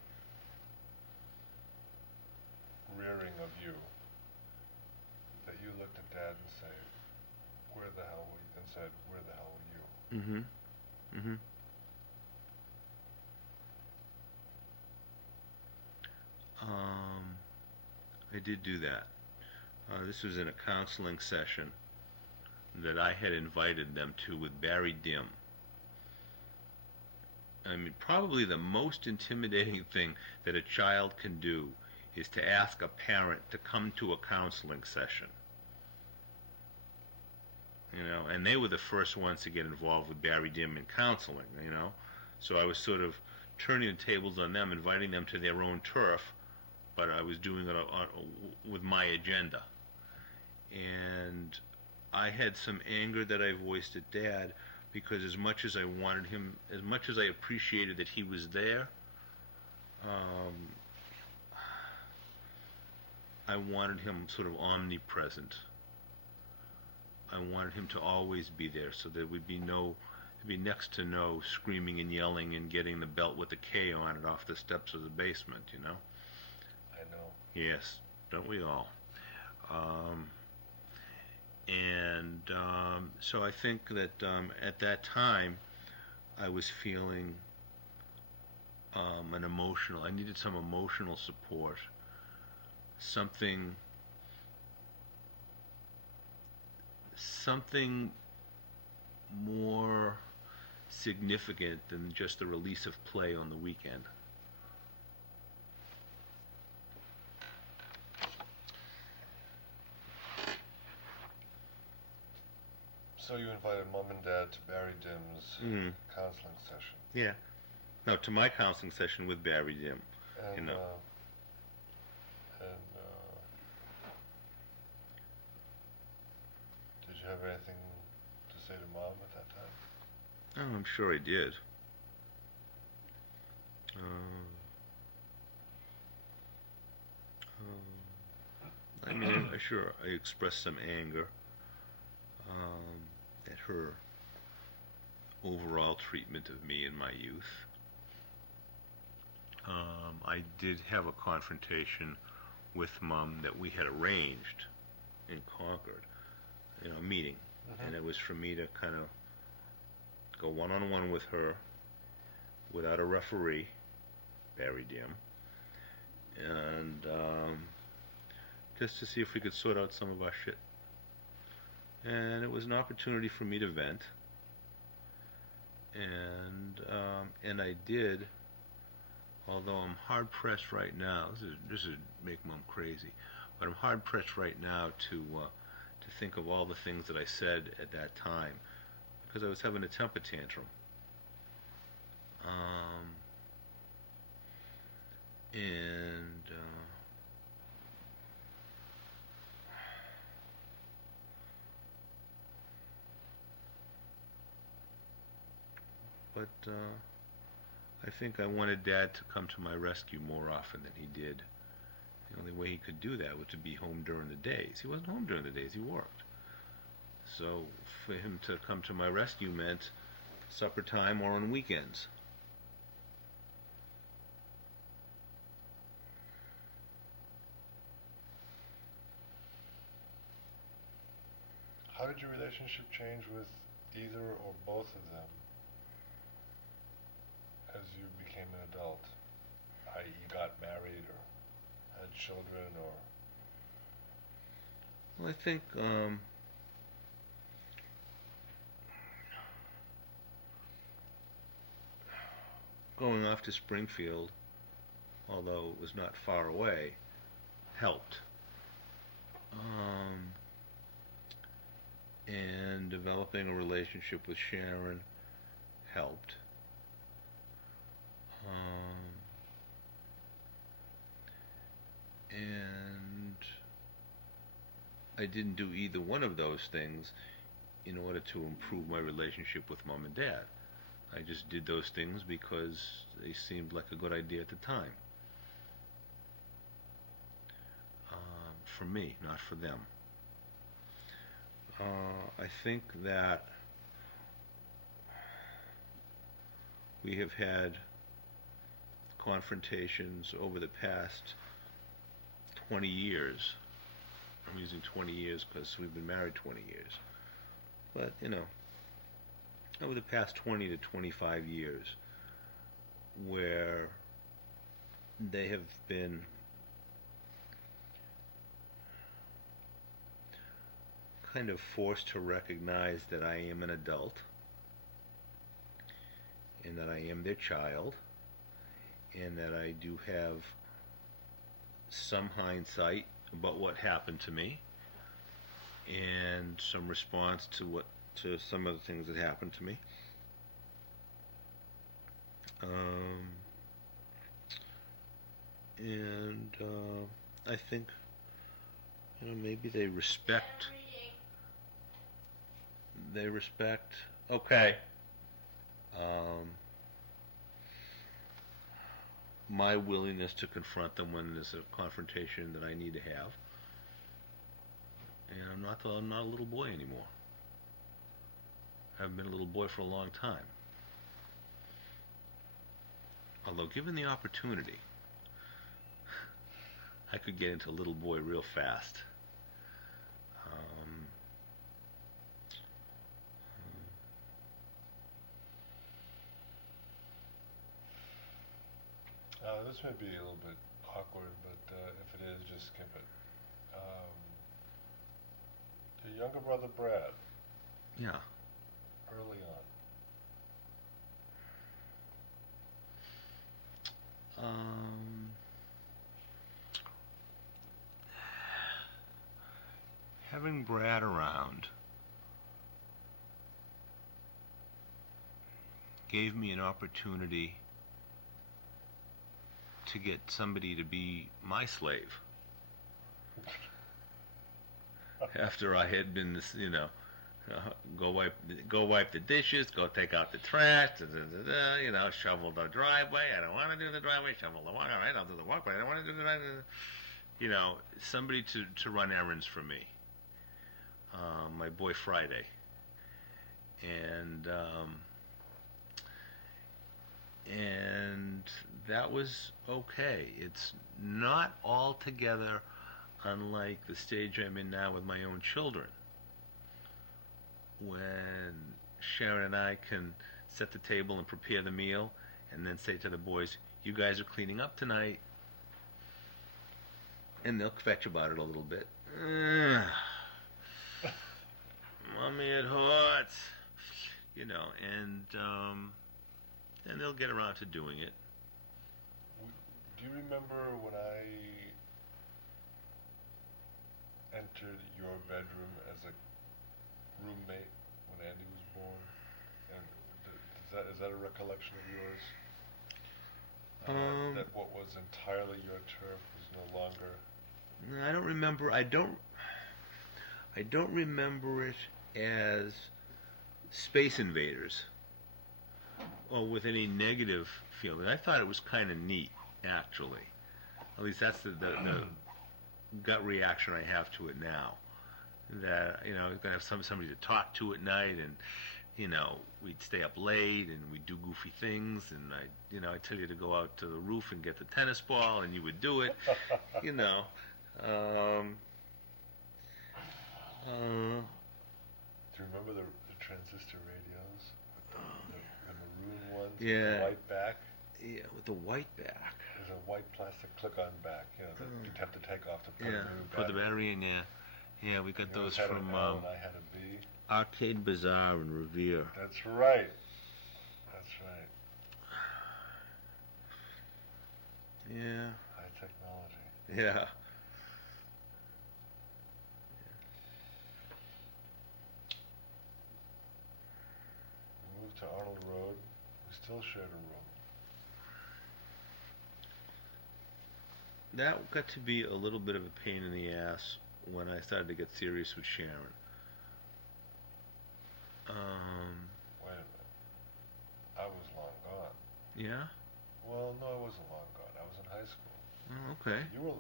rearing of you, that you looked at Dad and said, where the hell were you? Mm-hmm. Mm-hmm. I did do that. This was in a counseling session that I had invited them to with Barry Dim. I mean, probably the most intimidating thing that a child can do is to ask a parent to come to a counseling session. And they were the first ones to get involved with Barry Dim in counseling, So I was sort of turning the tables on them, inviting them to their own turf, but I was doing it with my agenda. And I had some anger that I voiced at Dad, because as much as I wanted him, as much as I appreciated that he was there, I wanted him sort of omnipresent. I wanted him to always be there, so there would be next to no screaming and yelling and getting the belt with the K on it off the steps of the basement, I know. Yes, don't we all? So I think that at that time I was feeling I needed some emotional support, something more significant than just the release of play on the weekend. So you invited Mom and Dad to Barry Dim's counseling session. Yeah. No, to my counseling session with Barry Dim. have anything to say to Mom at that time? Oh, I'm sure I did. I mean, I expressed some anger at her overall treatment of me in my youth. I did have a confrontation with Mom that we had arranged in Concord, a meeting, and it was for me to kind of go one-on-one with her without a referee, Barry Dim, and just to see if we could sort out some of our shit. And it was an opportunity for me to vent, and I did. Although I'm hard pressed right now, this is make Mom crazy, but I'm hard pressed right now to think of all the things that I said at that time, because I was having a temper tantrum. But I think I wanted Dad to come to my rescue more often than he did. The only way he could do that was to be home during the days. He wasn't home during the days, he worked. So for him to come to my rescue meant supper time or on weekends. How did your relationship change with either or both of them as you became an adult? I.e., got married or had children, or... Well, I think going off to Springfield, although it was not far away, helped. And developing a relationship with Sharon helped. And I didn't do either one of those things in order to improve my relationship with Mom and Dad. I just did those things because they seemed like a good idea at the time. For me, not for them. I think that we have had confrontations over the past 20 years. I'm using 20 years because we've been married 20 years. But, over the past 20 to 25 years, where they have been kind of forced to recognize that I am an adult and that I am their child and that I do have some hindsight about what happened to me and some response to some of the things that happened to me. I think maybe they respect okay my willingness to confront them when there's a confrontation that I need to have. And I'm not a little boy anymore. I haven't been a little boy for a long time. Although given the opportunity, I could get into little boy real fast. This may be a little bit awkward, but if it is, just skip it. Your younger brother Brad. Yeah. Early on. Having Brad around gave me an opportunity to get somebody to be my slave. After I had been this, Go wipe the dishes. Go take out the trash. You know, shovel the driveway. I don't want to do the driveway. Shovel the walk. All right, I'll do the walkway. I don't want to do the driveway. You know, somebody to run errands for me. My boy Friday, and that was okay. It's not altogether unlike the stage I'm in now with my own children, when Sharon and I can set the table and prepare the meal and then say to the boys, you guys are cleaning up tonight, and they'll fetch about it a little bit. Mommy, it hurts, you know, and they'll get around to doing it. Do you remember when I entered your bedroom as a roommate when Andy was born? And is that a recollection of yours? That what was entirely your turf was no longer. I don't remember. I don't remember it as Space Invaders or with any negative feeling. I thought it was kind of neat, actually. At least that's the gut reaction I have to it now. That, you know, you're gonna have somebody to talk to at night, and you know, we'd stay up late and we'd do goofy things, and I'd tell you to go out to the roof and get the tennis ball, and you would do it, you know. Do you remember the transistor radios? The maroon ones with Yeah. the white back? Yeah, with the white back. There's a white plastic click-on back, you know, that you'd have to take off to put a new battery. Put the battery in, yeah. Yeah, we got those Yours had from an L and I had a B. Arcade Bazaar in Revere. That's right. That's right. Yeah. High technology. Yeah. We moved to Arnold Road. We still shared a room. That got to be a little bit of a pain in the ass when I started to get serious with Sharon. Wait a minute. I was long gone. Yeah? Well, no, I wasn't long gone. I was in high school. Oh, okay. You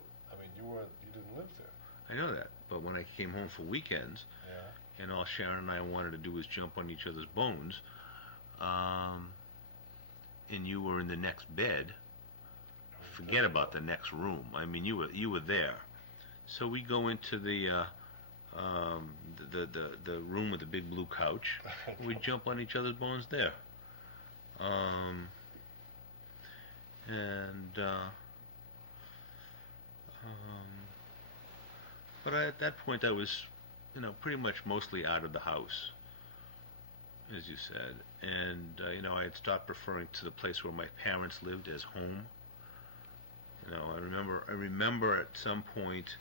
didn't live there. I know that. But when I came home for weekends, Yeah. and all Sharon and I wanted to do was jump on each other's bones, and you were in the next bed, forget about the next room. I mean, you were there. So we go into the room with the big blue couch. We jump on each other's bones there. But at that point, I was, pretty much mostly out of the house, as you said, and I had stopped referring to the place where my parents lived as home. I remember at some point,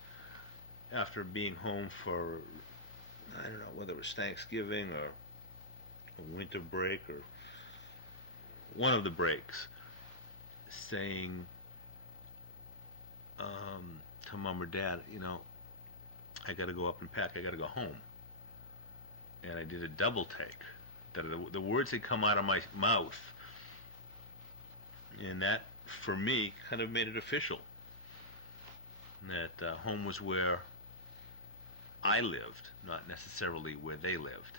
after being home for, I don't know whether it was Thanksgiving or a winter break or one of the breaks, saying to Mom or Dad, I got to go up and pack. I got to go home. And I did a double take. That the words had come out of my mouth, and that, for me, kind of made it official. That home was where I lived, not necessarily where they lived.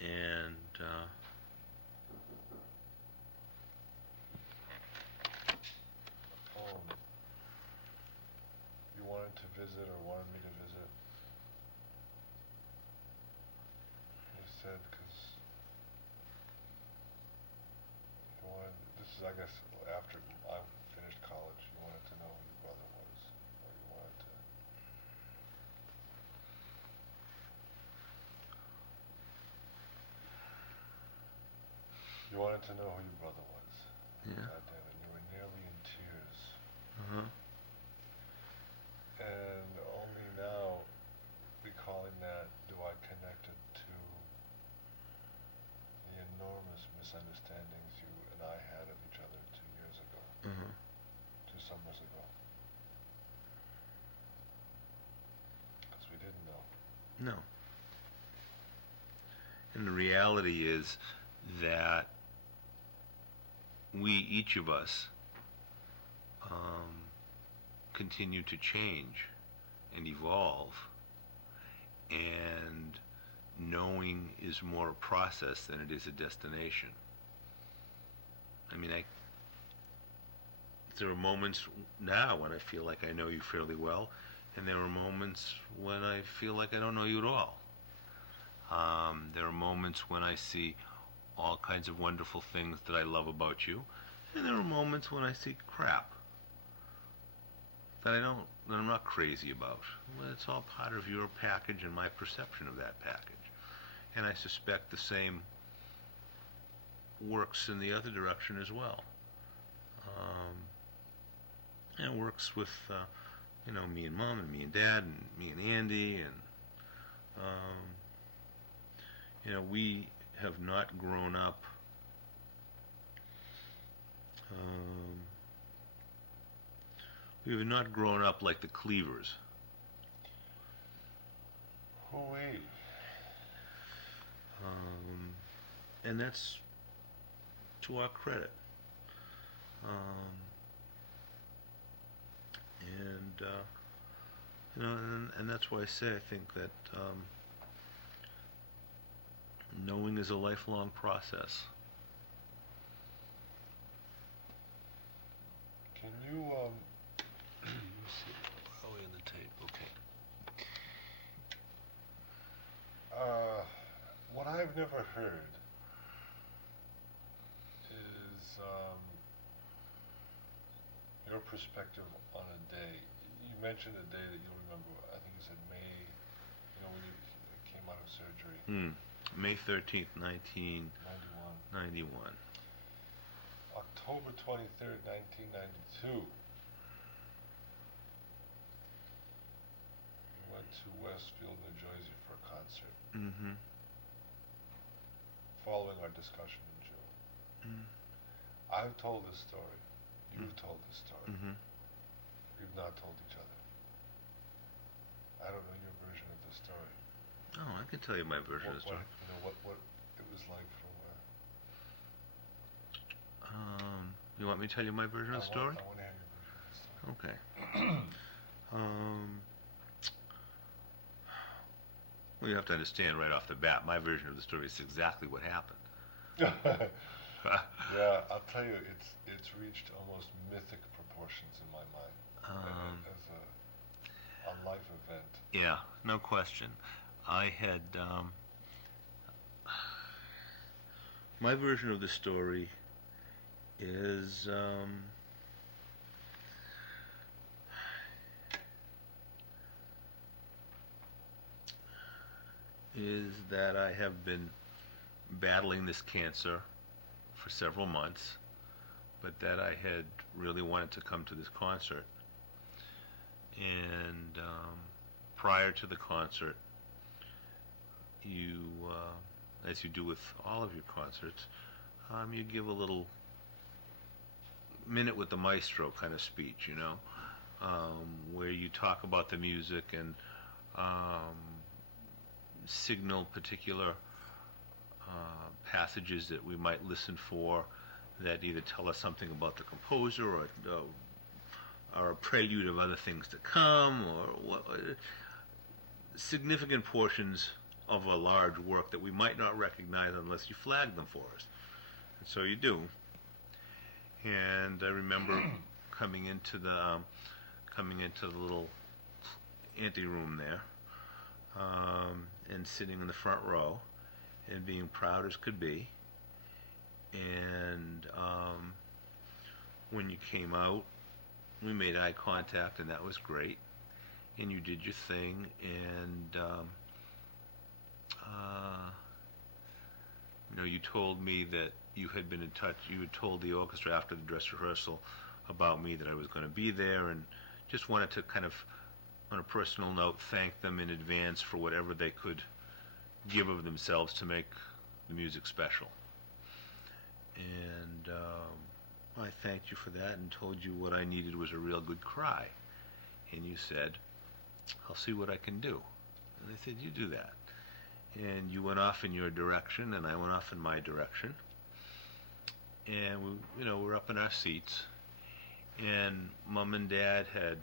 And Home. You wanted to visit or wanted me to visit? You said because you wanted. This is, I guess, after I finished college. You wanted to know who your brother was, or you wanted to. You wanted to know who your brother was. Yeah. God damn it! You were nearly in tears. uh-huh. And only now, recalling that, do I connect it to the enormous misunderstandings you and I had of each other 2 years ago, Uh-huh. 2 summers ago. Because we didn't know. No. And the reality is that we, each of us, continue to change and evolve, and knowing is more a process than it is a destination. I mean, there are moments now when I feel like I know you fairly well, and there are moments when I feel like I don't know you at all. There are moments when I see all kinds of wonderful things that I love about you, and there are moments when I see crap that I'm not crazy about. Well, it's all part of your package and my perception of that package. And I suspect the same works in the other direction as well. And it works with, me and Mom and me and Dad and me and Andy, and we have not grown up like the Cleavers. Hooey. And that's to our credit. And that's why I say I think that knowing is a lifelong process. Can you, Let me see. Where are we on the tape? Okay. what I've never heard is your perspective on a day. You mentioned a day that you'll remember. I think you said May, when you came out of surgery. May 13th, 1991. October 23rd, 1992. You went to Westfield, New Jersey for a concert. Mm-hmm. Following our discussion in June. I've told this story. You've told this story. We've not told each other. I don't know your version of the story. Oh, I can tell you my version of the story. What it was like from You want me to tell you my version of the story? I want to hear your version of the story. Okay. Well, you have to understand right off the bat, my version of the story is exactly what happened. Yeah, I'll tell you, it's reached almost mythic proportions in my mind as a life event. Yeah, no question. I had my version of the story is that I have been battling this cancer for several months, but that I had really wanted to come to this concert. And prior to the concert, you, as you do with all of your concerts, you give a little minute with the maestro kind of speech, where you talk about the music and signal particular passages that we might listen for that either tell us something about the composer or a prelude of other things to come, or significant portions of a large work that we might not recognize unless you flag them for us. And so you do. And I remember coming into the little anteroom there, and sitting in the front row and being proud as could be. And when you came out, we made eye contact, and that was great. And you did your thing, and you told me that you had been in touch. You had told the orchestra after the dress rehearsal about me, that I was going to be there, and just wanted to kind of, on a personal note, thank them in advance for whatever they could give of themselves to make the music special. And I thanked you for that and told you what I needed was a real good cry. And you said, I'll see what I can do. And I said, you do that. and you went off in your direction, and I went off in my direction, and we're up in our seats, and Mom and Dad had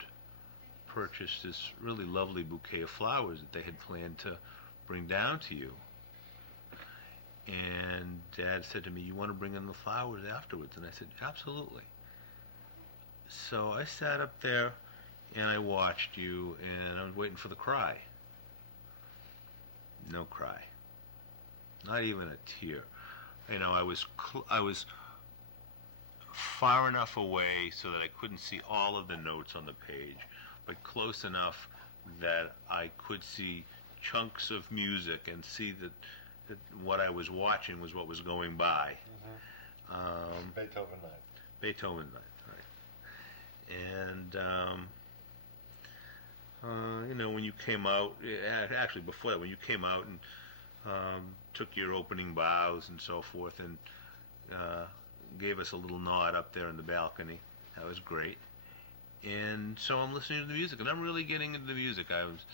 purchased this really lovely bouquet of flowers that they had planned to bring down to you. And Dad said to me, "You want to bring in the flowers afterwards?" And I said, "Absolutely." So I sat up there and I watched you, and I was waiting for the cry. No cry. Not even a tear. I was far enough away so that I couldn't see all of the notes on the page, but close enough that I could see chunks of music and see that what I was watching was what was going by. Beethoven Night. Beethoven Night, right. And when you came out, actually before that, when you came out and took your opening bows and so forth, and gave us a little nod up there in the balcony, that was great. And so I'm listening to the music, and I'm really getting into the music. I was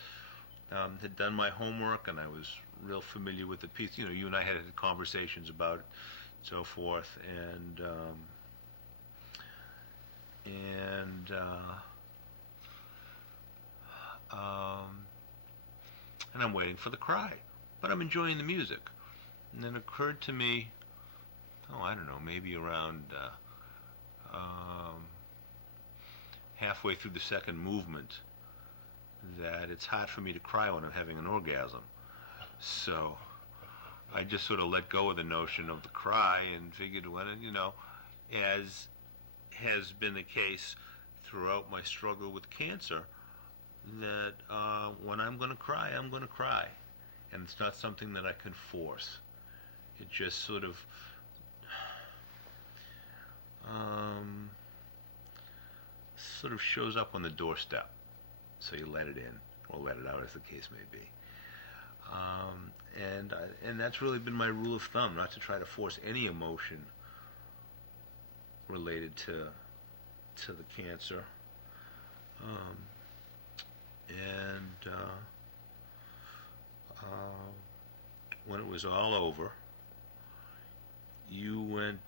had done my homework, and I was real familiar with the piece. You and I had conversations about it, so forth, and I'm waiting for the cry, but I'm enjoying the music. And then it occurred to me, I don't know, maybe around halfway through the second movement, that it's hard for me to cry when I'm having an orgasm. So I just sort of let go of the notion of the cry and figured, as has been the case throughout my struggle with cancer, that when I'm going to cry, I'm going to cry. And it's not something that I can force. It just sort of shows up on the doorstep. So you let it in, or let it out, as the case may be. And that's really been my rule of thumb, not to try to force any emotion related to the cancer. When it was all over, you went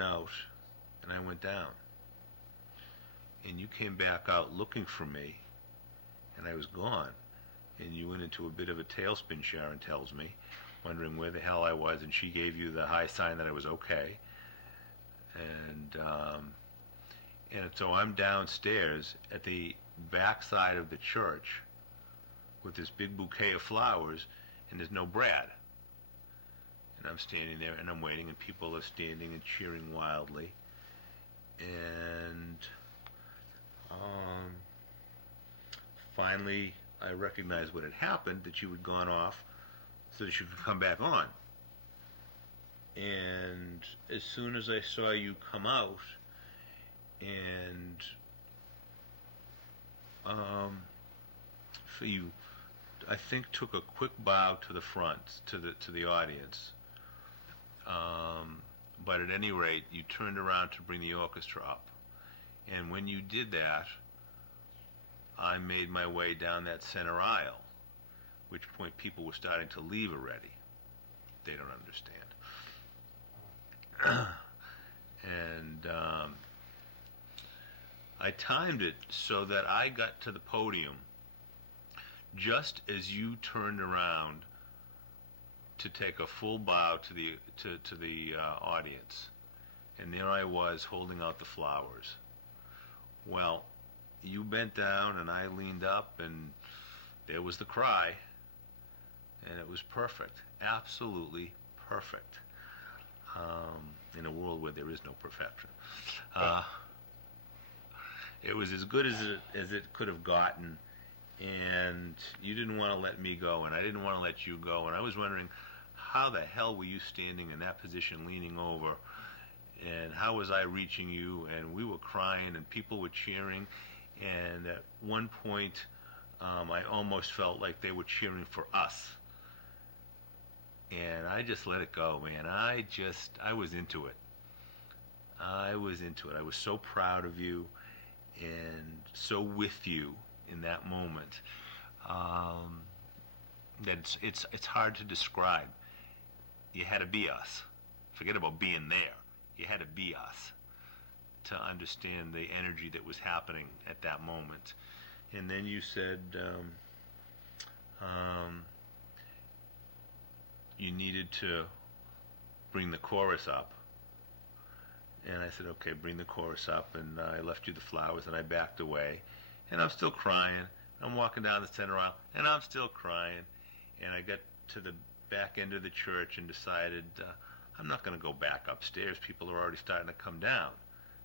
out, and I went down. And you came back out looking for me, and I was gone. And you went into a bit of a tailspin, Sharon tells me, wondering where the hell I was, and she gave you the high sign that I was okay. And so I'm downstairs at the backside of the church with this big bouquet of flowers, and there's no Brad. And I'm standing there, and I'm waiting, and people are standing and cheering wildly. And finally, I recognized what had happened, that you had gone off so that you could come back on. And as soon as I saw you come out, and you, I think, took a quick bow to the front, to the audience. But at any rate, you turned around to bring the orchestra up. And when you did that, I made my way down that center aisle, at which point people were starting to leave already. They don't understand. And I timed it so that I got to the podium just as you turned around to take a full bow to the audience, and there I was holding out the flowers. Well, you bent down and I leaned up, and there was the cry, and it was perfect, absolutely perfect, in a world where there is no perfection. It was as good as it could have gotten, and you didn't want to let me go, and I didn't want to let you go, and I was wondering, how the hell were you standing in that position, leaning over, and how was I reaching you? And we were crying, and people were cheering, and at one point, I almost felt like they were cheering for us. And I just let it go, man. I was into it. I was so proud of you, and so with you, in that moment. That it's hard to describe. You had to be us. Forget about being there. You had to be us to understand the energy that was happening at that moment. And then you said you needed to bring the chorus up. And I said, okay, bring the chorus up. And I left you the flowers, and I backed away. And I'm still crying. I'm walking down the center aisle, and I'm still crying. And I got to the back end of the church and decided I'm not going to go back upstairs. People are already starting to come down.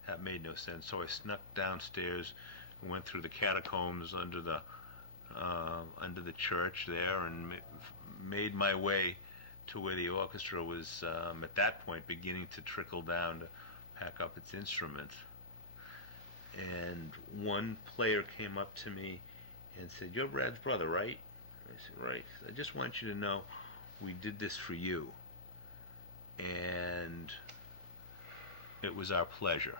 That made no sense. So I snuck downstairs and went through the catacombs under the church there, and made my way to where the orchestra was at that point beginning to trickle down to pack up its instruments. And one player came up to me and said, "You're Brad's brother, right?" I said, "Right." "I just want you to know we did this for you, and it was our pleasure."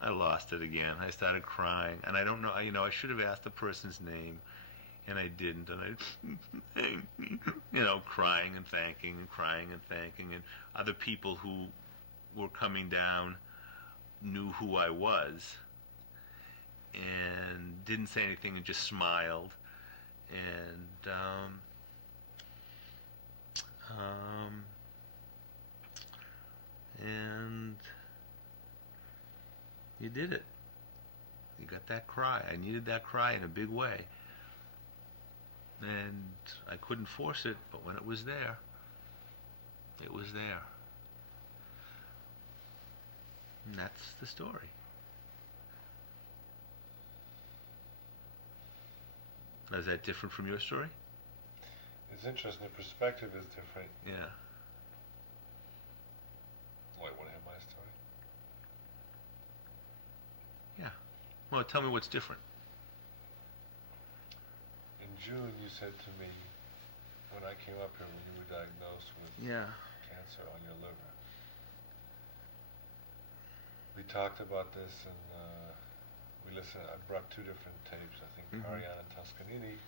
I lost it again. I started crying, and I don't know, I should have asked the person's name, and I didn't, and I, crying and thanking and crying and thanking, and other people who were coming down knew who I was, and didn't say anything and just smiled, and you did it. You got that cry. I needed that cry in a big way. And I couldn't force it, but when it was there, it was there. And that's the story. Is that different from your story? It's interesting. The perspective is different. Yeah. Wait, want to hear my story? Yeah. Well, tell me what's different. In June, you said to me, when I came up here, when you were diagnosed with cancer on your liver, we talked about this, and we listened. I brought two different tapes. I think Ariana and Toscanini.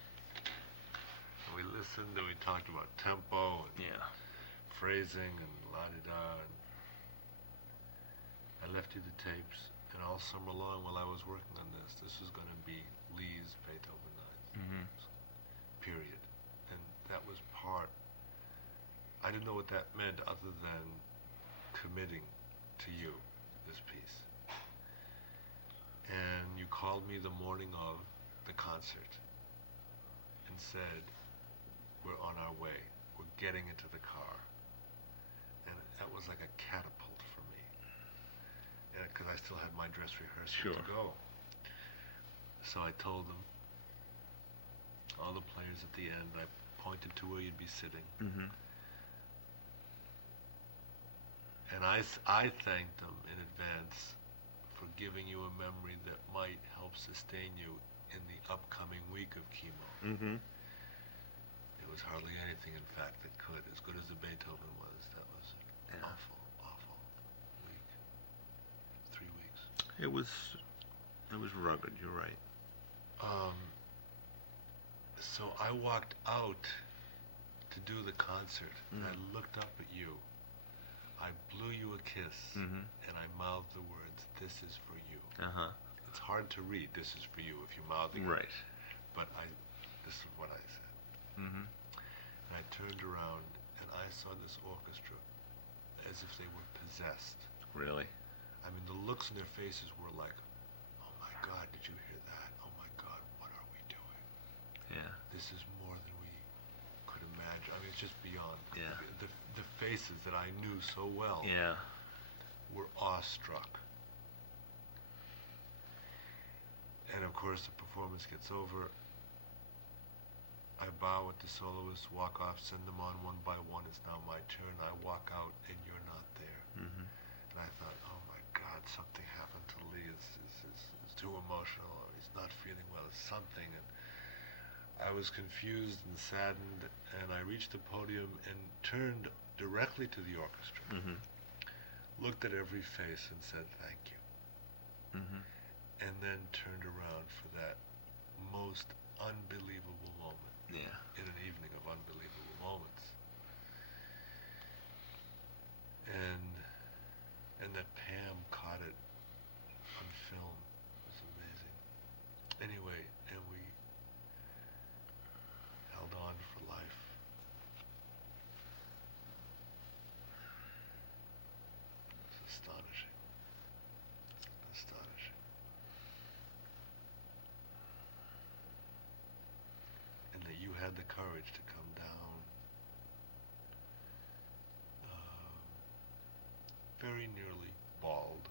We listened, and we talked about tempo and phrasing and la-di-da. I left you the tapes, and all summer long while I was working on this was going to be Lee's Beethoven Nights. Period. And that was part. I didn't know what that meant other than committing to you this piece. And you called me the morning of the concert and said, "We're on our way. We're getting into the car." And that was like a catapult for me. And because I still had my dress rehearsal to go. So I told them, all the players at the end, I pointed to where you'd be sitting. And I thanked them in advance for giving you a memory that might help sustain you in the upcoming week of chemo. It was hardly anything, in fact, that could. As good as the Beethoven was, that was an awful, awful week. 3 weeks. It was rugged, you're right. So I walked out to do the concert, and I looked up at you. I blew you a kiss, and I mouthed the words, "This is for you." It's hard to read, "This is for you," if you're mouthing it. Right. But this is what I said. And I turned around, and I saw this orchestra as if they were possessed. Really? I mean, the looks in their faces were like, "Oh my God, did you hear that? Oh my God, what are we doing? Yeah. This is more than we could imagine." I mean, it's just beyond. Yeah. The faces that I knew so well were awestruck. And of course, the performance gets over. I bow at the soloists, walk off, send them on one by one. It's now my turn. I walk out, and you're not there. And I thought, oh my God, something happened to Lee. It's too emotional, or he's not feeling well. It's something. And I was confused and saddened, and I reached the podium and turned directly to the orchestra, looked at every face and said, "Thank you." And then turned around for that most unbelievable moment. Yeah. In an evening of unbelievable moments. And that Pam caught it on film was amazing. Anyway, and we held on for life. It's astonishing. Astonishing. And that you had the courage to come down very nearly bald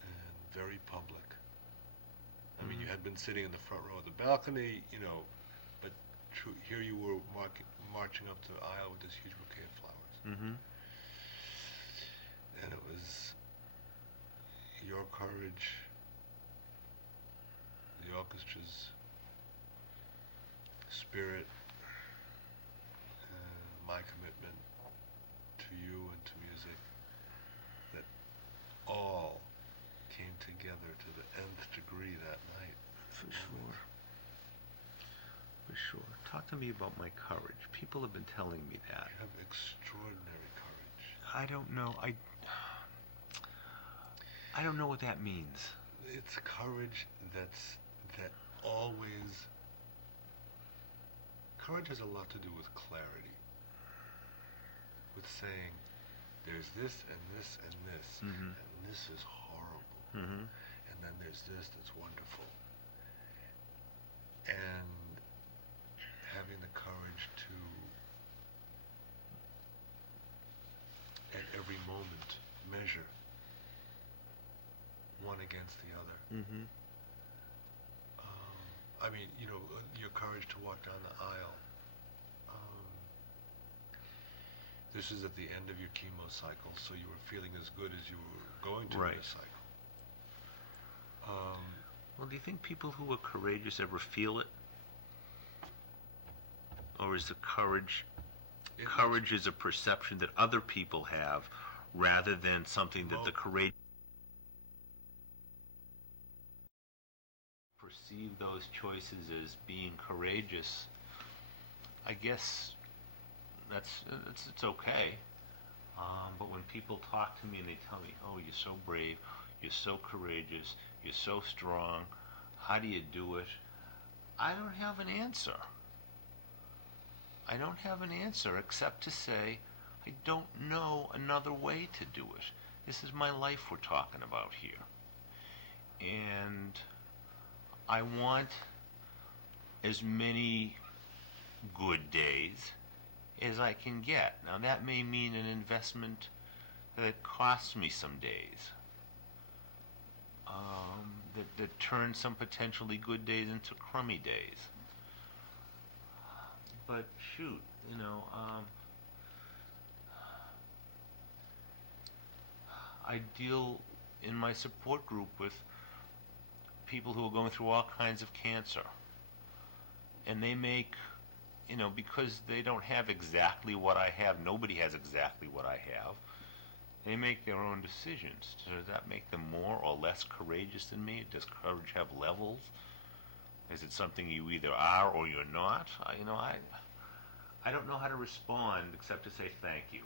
and very public. I mean, you had been sitting in the front row of the balcony, you know, but here you were marching up the aisle with this huge bouquet of flowers. Mm-hmm. And it was your courage, the orchestra's spirit, my commitment to you and to music, that all came together to the nth degree that night. For sure. For sure. Talk to me about my courage. People have been telling me that. You have extraordinary courage. I don't know. I don't know what that means. It's courage that always... Courage has a lot to do with clarity. With saying, there's this and this and this, Mm-hmm. and this is horrible. Mm-hmm. And then there's this that's wonderful. And having the courage to, at every moment, measure one against the other. Mm-hmm. I mean, you know, your courage to walk down the aisle. This is at the end of your chemo cycle, so you were feeling as good as you were going to in the cycle. Well, do you think people who are courageous ever feel it? Or is the courage is a perception that other people have rather than something that the courage perceive those choices as being courageous? I guess it's okay. But when people talk to me and they tell me, oh, you're so brave, you're so courageous, you're so strong, how do you do it? I don't have an answer. I don't have an answer except to say, I don't know another way to do it. This is my life we're talking about here. And I want as many good days as I can get. Now that may mean an investment that costs me some days. That turns some potentially good days into crummy days. But shoot, you know, I deal in my support group with people who are going through all kinds of cancer. And they make, you know, because they don't have exactly what I have, nobody has exactly what I have, they make their own decisions. Does that make them more or less courageous than me? Does courage have levels? Is it something you either are or you're not? I don't know how to respond except to say thank you.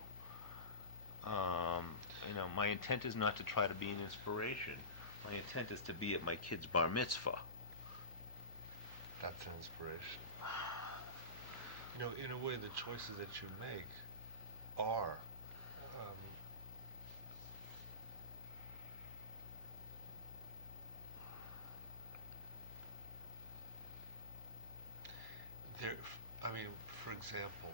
You know, my intent is not to try to be an inspiration. My intent is to be at my kid's bar mitzvah. That's an inspiration. You know, in a way, the choices that you make are there. I mean, for example,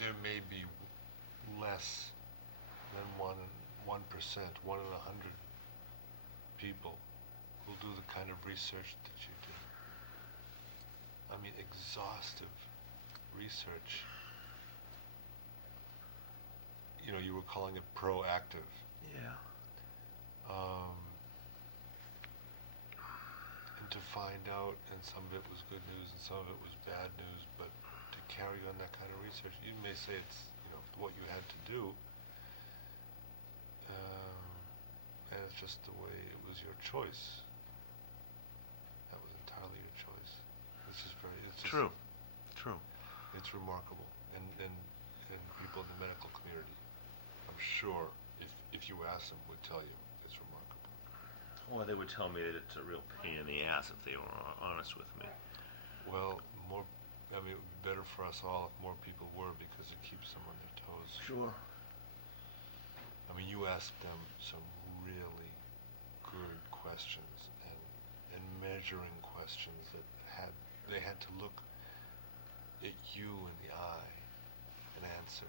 there may be less than 1%, 1 in 100 people who'll do the kind of research that you do. I mean, exhaustive research. You know, you were calling it proactive. Yeah. And to find out, and some of it was good news and some of it was bad news, but to carry on that kind of research, you may say it's, you know, what you had to do. that's just the way it was your choice. That was entirely your choice. It's just, True. True. it's remarkable. And people in the medical community, I'm sure, if you ask them, would tell you it's remarkable. Well, they would tell me that it's a real pain in the ass if they were honest with me. Well, it would be better for us all if more people were, because it keeps them on their toes. Sure. I mean, you asked them some really good questions and measuring questions that they had to look at you in the eye and answer.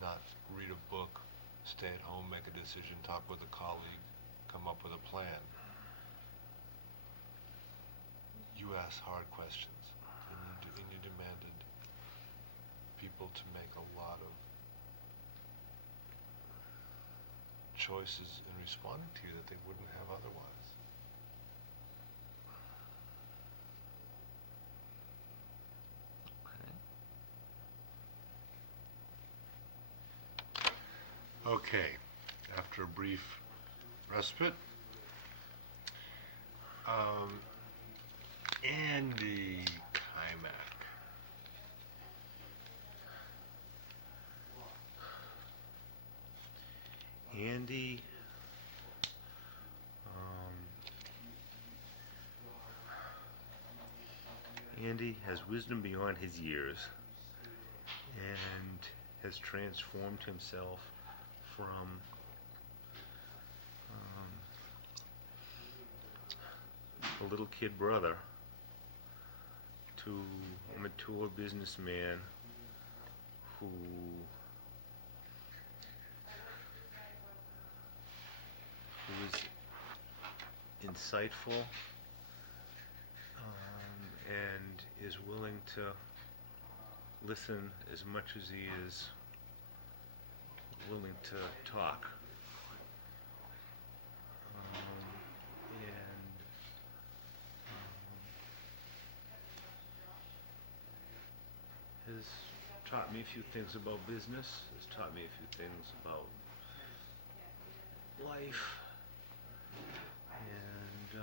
Not read a book, stay at home, make a decision, talk with a colleague, come up with a plan. You asked hard questions, and you demanded people to make a lot of choices in responding to you that they wouldn't have otherwise. Okay, after a brief respite, Andy Keimach. Andy, Andy has wisdom beyond his years and has transformed himself from a little kid brother to a mature businessman who is insightful and is willing to listen as much as he is willing to talk. Has taught me a few things about business, has taught me a few things about life, and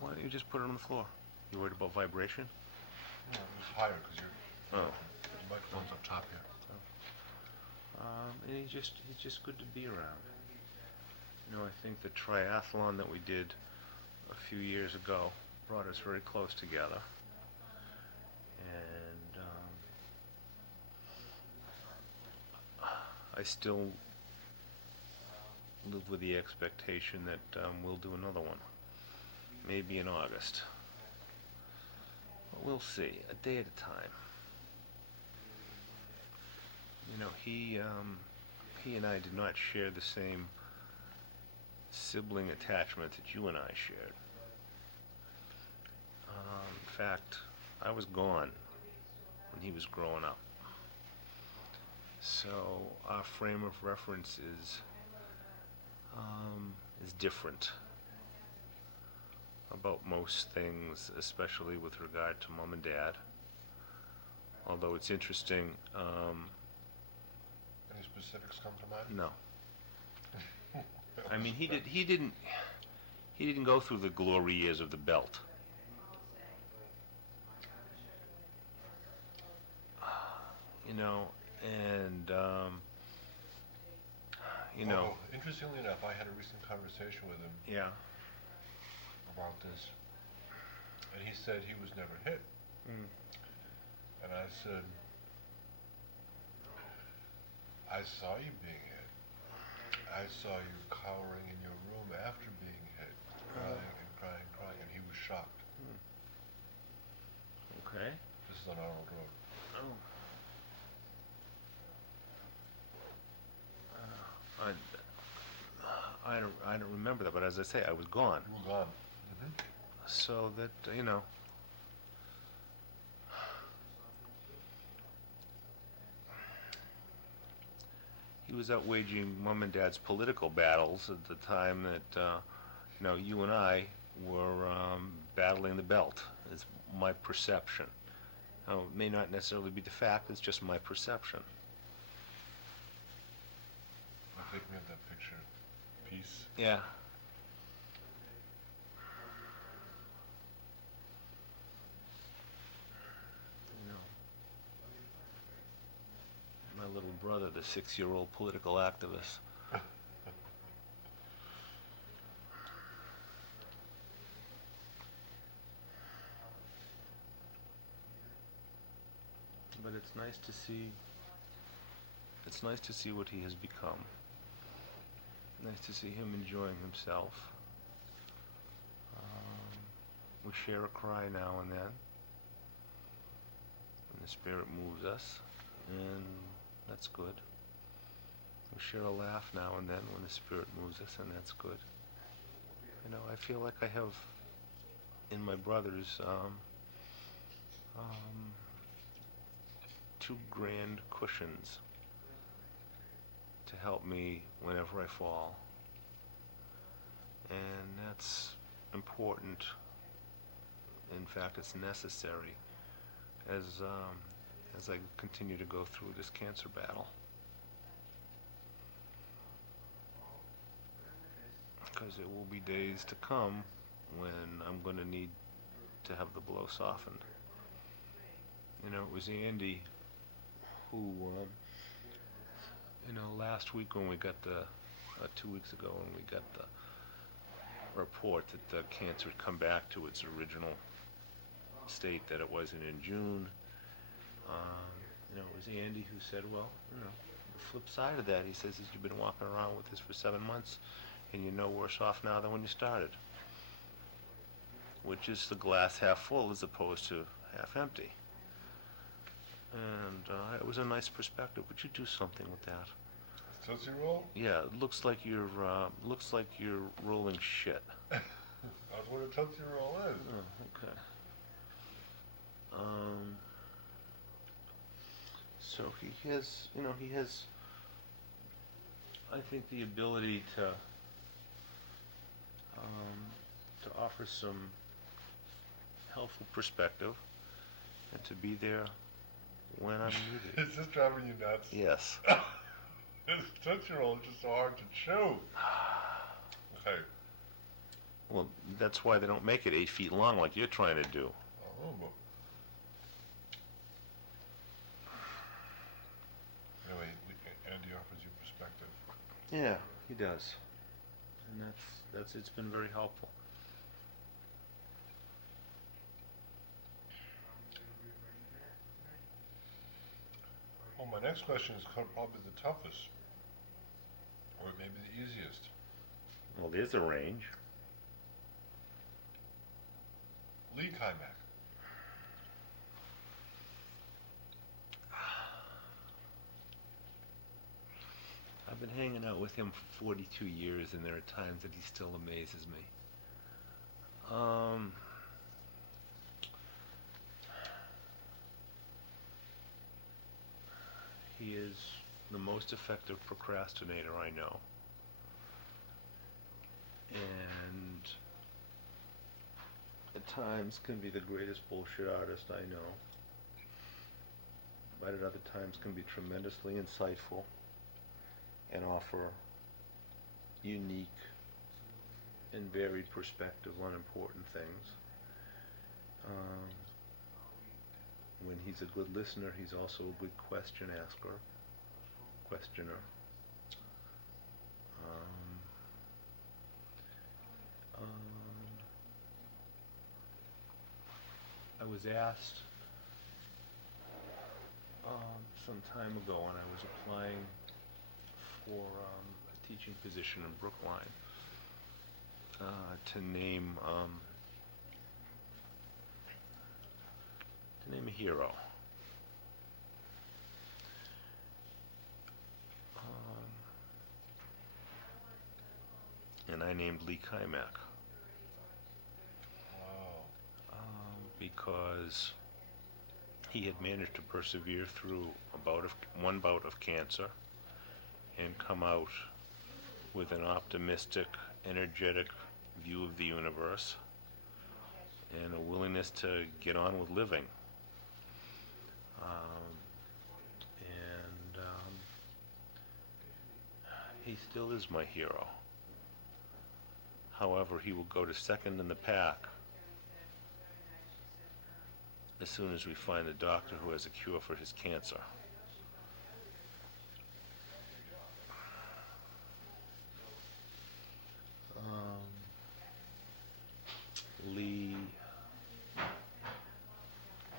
why don't you just put it on the floor? You worried about vibration? No, it was higher because Oh. the microphone's up top here. And he's just good to be around. You know, I think the triathlon that we did a few years ago brought us very close together. And I still live with the expectation that we'll do another one, maybe in August. But we'll see, a day at a time. You know, he and I did not share the same sibling attachment that you and I shared. In fact, I was gone when he was growing up. So our frame of reference is different about most things, especially with regard to Mom and Dad. Although it's interesting. Any specifics come to mind? No. I mean, he didn't go through the glory years of the belt. You know, and you know. Oh, interestingly enough, I had a recent conversation with him. Yeah. About this, and he said he was never hit. And I said, I saw you being hit. I saw you cowering in your room after being hit, crying and crying and crying, and he was shocked. Okay. This is on Arnold Road. Oh. I don't remember that, but as I say, I was gone. You were gone. So that, you know, he was out waging Mom and Dad's political battles at the time that, you know, you and I were battling the belt, is my perception. Now, it may not necessarily be the fact, it's just my perception. I think we have that picture. Peace. Yeah. You know, my little brother, the 6-year-old political activist. But it's nice to see what he has become. Nice to see him enjoying himself. We share a cry now and then, when the spirit moves us, and that's good. We share a laugh now and then when the spirit moves us, and that's good. You know, I feel like I have in my brothers 2 grand cushions to help me whenever I fall, and that's important. In fact, it's necessary as I continue to go through this cancer battle, because there will be days to come when I'm going to need to have the blow softened. You know, it was Andy who, you know, last week when we got 2 weeks ago when we got the report that the cancer had come back to its original state that it wasn't in June, you know, it was Andy who said, well, you know, the flip side of that, he says, is you've been walking around with this for 7 months and you're no worse off now than when you started, which is the glass half full as opposed to half empty. And it was a nice perspective. Would you do something with that? Tootsie Roll? Yeah, it looks like you're rolling shit. That's what a Tootsie Roll is. Oh, okay. So he has, you know, I think, the ability to offer some helpful perspective and to be there when I'm needed. Is this driving you nuts? Yes. This Tootsie Roll is just so hard to chew. Okay. Well, that's why they don't make it 8 feet long like you're trying to do. Oh, but anyway, Andy offers you perspective. Yeah, he does, and that's it's been very helpful. Well, my next question is probably the toughest, or maybe the easiest. Well, there's a range. Lee Keimach. I've been hanging out with him for 42 years, and there are times that he still amazes me. He is the most effective procrastinator I know. And at times can be the greatest bullshit artist I know. But at other times can be tremendously insightful and offer unique and varied perspective on important things. When he's a good listener, he's also a good questioner. I was asked some time ago when I was applying for a teaching position in Brookline to name a hero. And I named Lee Keimach. Wow. Because he had managed to persevere through one bout of cancer and come out with an optimistic, energetic view of the universe, and a willingness to get on with living. And he still is my hero. However, he will go to second in the pack as soon as we find a doctor who has a cure for his cancer. Lee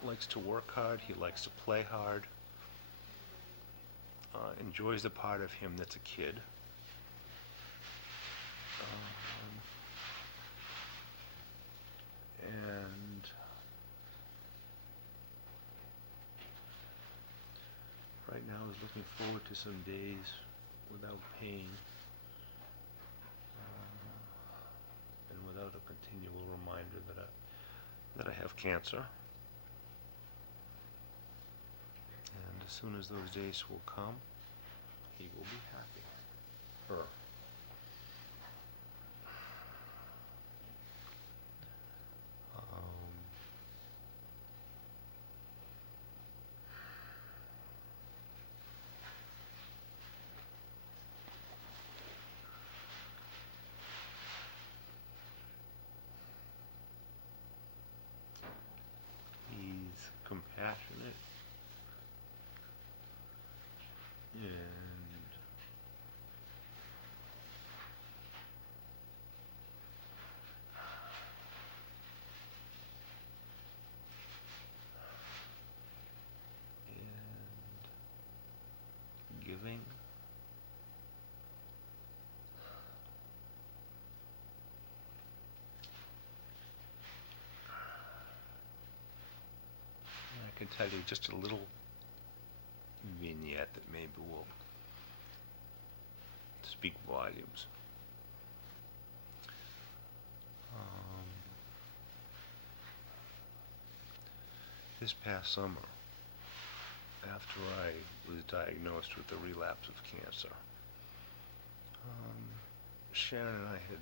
likes to work hard, he likes to play hard, enjoys the part of him that's a kid. And right now is looking forward to some days without pain and without a continual reminder that I have cancer. And as soon as those days will come, he will be happy. Her. He's compassionate and giving. I can tell you just a little vignette that maybe will speak volumes. This past summer, after I was diagnosed with a relapse of cancer, Sharon and I had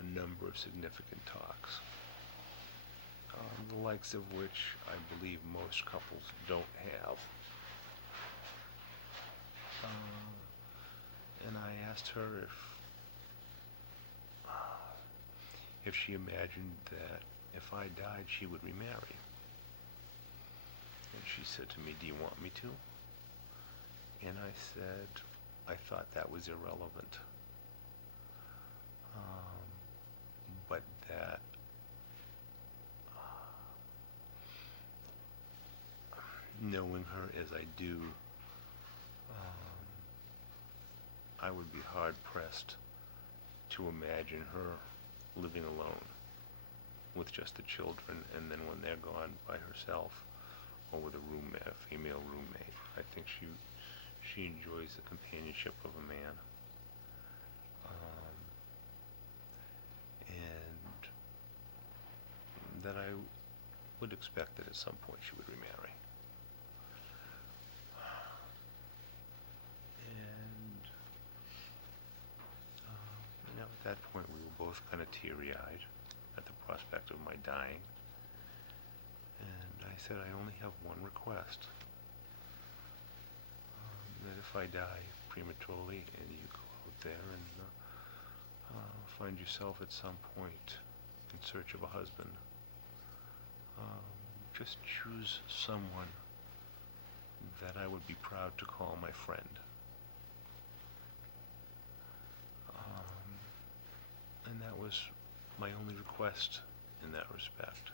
a number of significant talks, the likes of which I believe most couples don't have. And I asked her if she imagined that if I died, she would remarry. And she said to me, "Do you want me to?" And I said, I thought that was irrelevant. But that knowing her as I do, I would be hard-pressed to imagine her living alone with just the children, and then when they're gone, by herself or with a roommate, a female roommate. I think she enjoys the companionship of a man. And that I would expect that at some point she would remarry. And at that point we were both kind of teary-eyed at the prospect of my dying. And I said, I only have one request. That if I die prematurely and you go out there and find yourself at some point in search of a husband, just choose someone that I would be proud to call my friend. And that was my only request in that respect.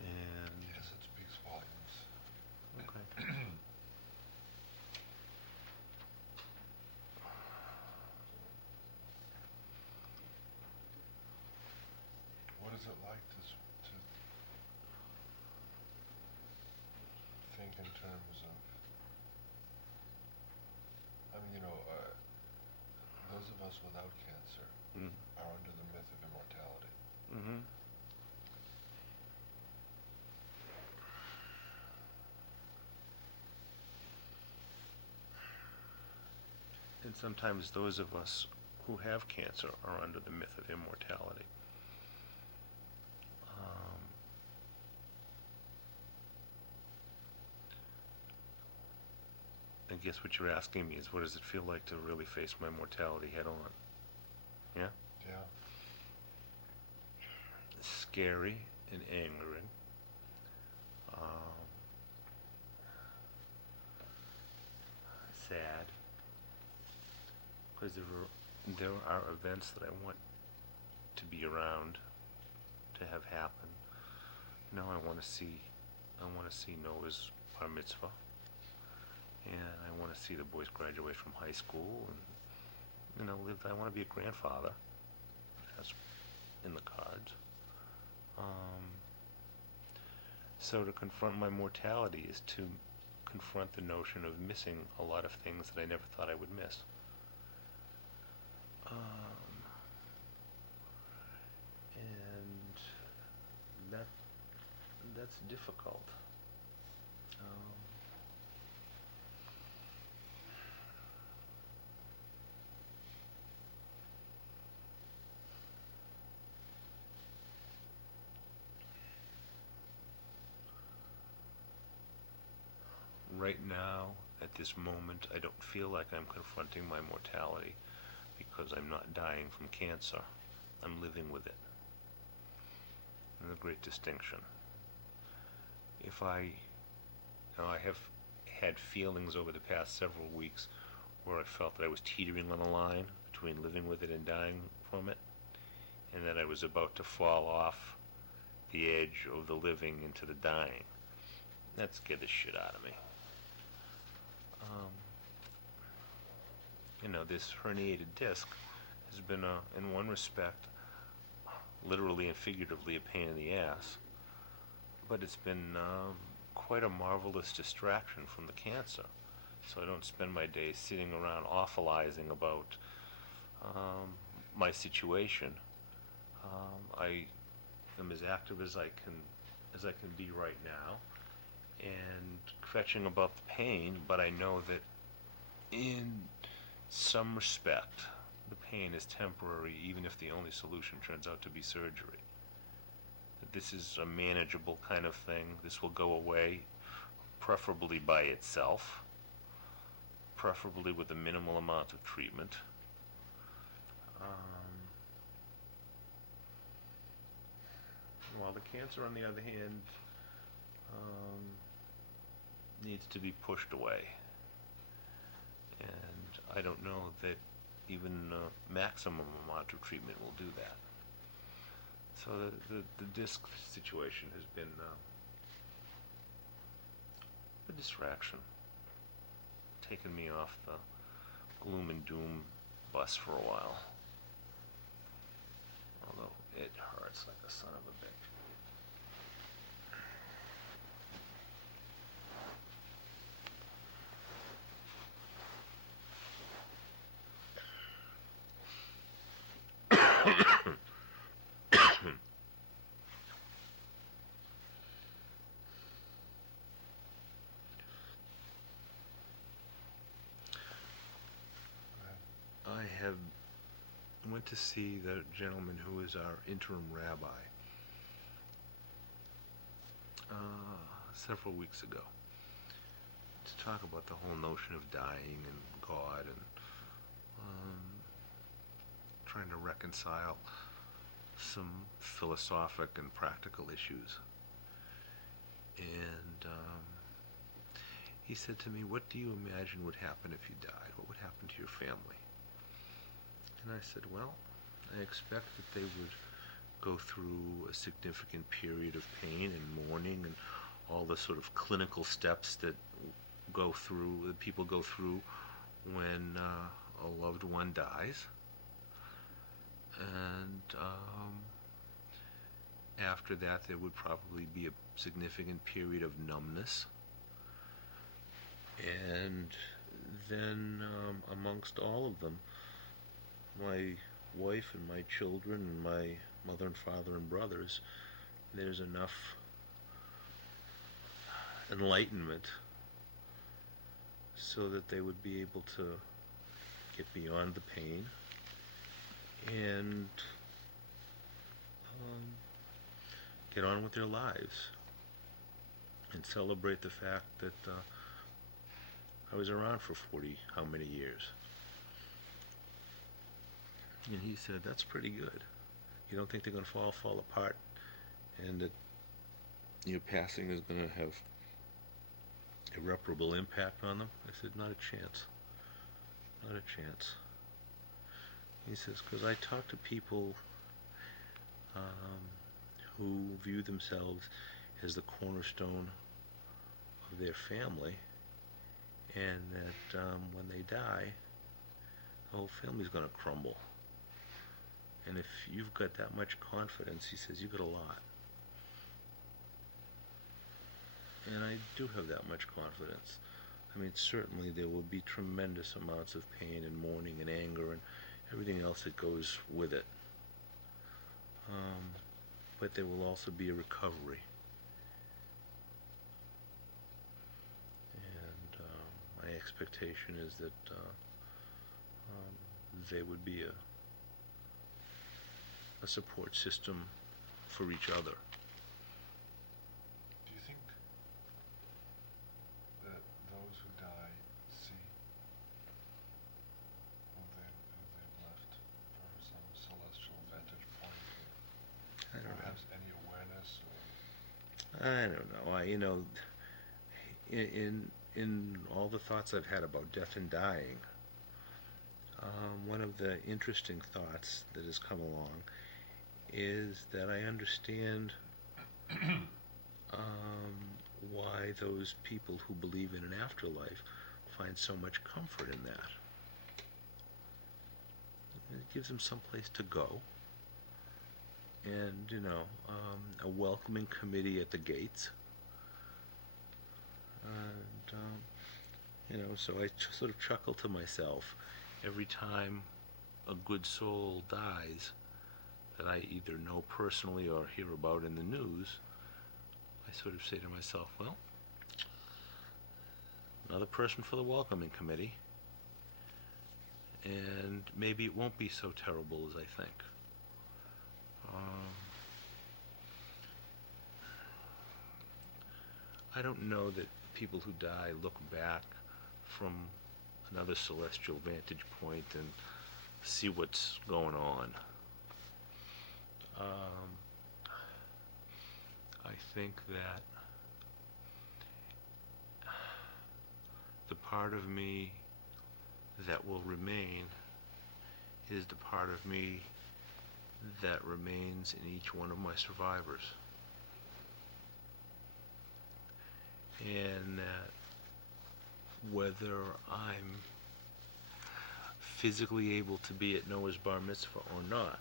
And yes, it speaks volumes. Okay. What is it like to think in terms of, I mean, those of us without cancer are under the myth of immortality. Mm-hmm. sometimes those of us who have cancer are under the myth of immortality. I guess what you're asking me is, what does it feel like to really face my mortality head on? Yeah? Yeah. Scary and angering. Sad. Because there are events that I want to be around, to have happen. Now I want to see Noah's bar mitzvah, and I want to see the boys graduate from high school, and I want to be a grandfather. That's in the cards. So to confront my mortality is to confront the notion of missing a lot of things that I never thought I would miss. And that's difficult. Right now, at this moment, I don't feel like I'm confronting my mortality because I'm not dying from cancer. I'm living with it. And the great distinction. If I have had feelings over the past several weeks where I felt that I was teetering on the line between living with it and dying from it, and that I was about to fall off the edge of the living into the dying. That scared the shit out of me. This herniated disc has been, in one respect, literally and figuratively a pain in the ass, but it's been quite a marvelous distraction from the cancer. So I don't spend my days sitting around awfulizing about my situation. I am as active as I can be right now, and fetching about the pain, but I know that in some respect the pain is temporary, even if the only solution turns out to be surgery. That this is a manageable kind of thing. This will go away, preferably by itself, preferably with a minimal amount of treatment. While the cancer, on the other hand, needs to be pushed away. And I don't know that even maximum amount of treatment will do that. So the disc situation has been a distraction, taken me off the gloom and doom bus for a while. Although it hurts like a son of a bitch. I went to see the gentleman who is our interim rabbi several weeks ago to talk about the whole notion of dying and God, and trying to reconcile some philosophic and practical issues. And he said to me, "What do you imagine would happen if you died? What would happen to your family?" And I said, "Well, I expect that they would go through a significant period of pain and mourning and all the sort of clinical steps that people go through when a loved one dies. And after that, there would probably be a significant period of numbness. And then amongst all of them, my wife and my children and my mother and father and brothers, there's enough enlightenment so that they would be able to get beyond the pain and get on with their lives and celebrate the fact that I was around for 40 how many years. And he said, that's pretty good. You don't think they're going to fall apart and that your passing is going to have irreparable impact on them? I said, not a chance. Not a chance. He says, because I talk to people who view themselves as the cornerstone of their family, and that when they die, the whole family's going to crumble. And if you've got that much confidence, he says, you've got a lot. And I do have that much confidence. I mean, certainly there will be tremendous amounts of pain and mourning and anger and everything else that goes with it. But there will also be a recovery. And my expectation is that they would be a support system for each other. Do you think that those who die see who they've left from some celestial vantage point? I don't know. Perhaps any awareness? I don't know. In all the thoughts I've had about death and dying, one of the interesting thoughts that has come along is that I understand why those people who believe in an afterlife find so much comfort in that. It gives them some place to go, and a welcoming committee at the gates, and so I sort of chuckle to myself every time a good soul dies that I either know personally or hear about in the news. I sort of say to myself, well, another person for the welcoming committee, and maybe it won't be so terrible as I think. I don't know that people who die look back from another celestial vantage point and see what's going on. I think that the part of me that will remain is the part of me that remains in each one of my survivors. And that whether I'm physically able to be at Noah's bar mitzvah or not,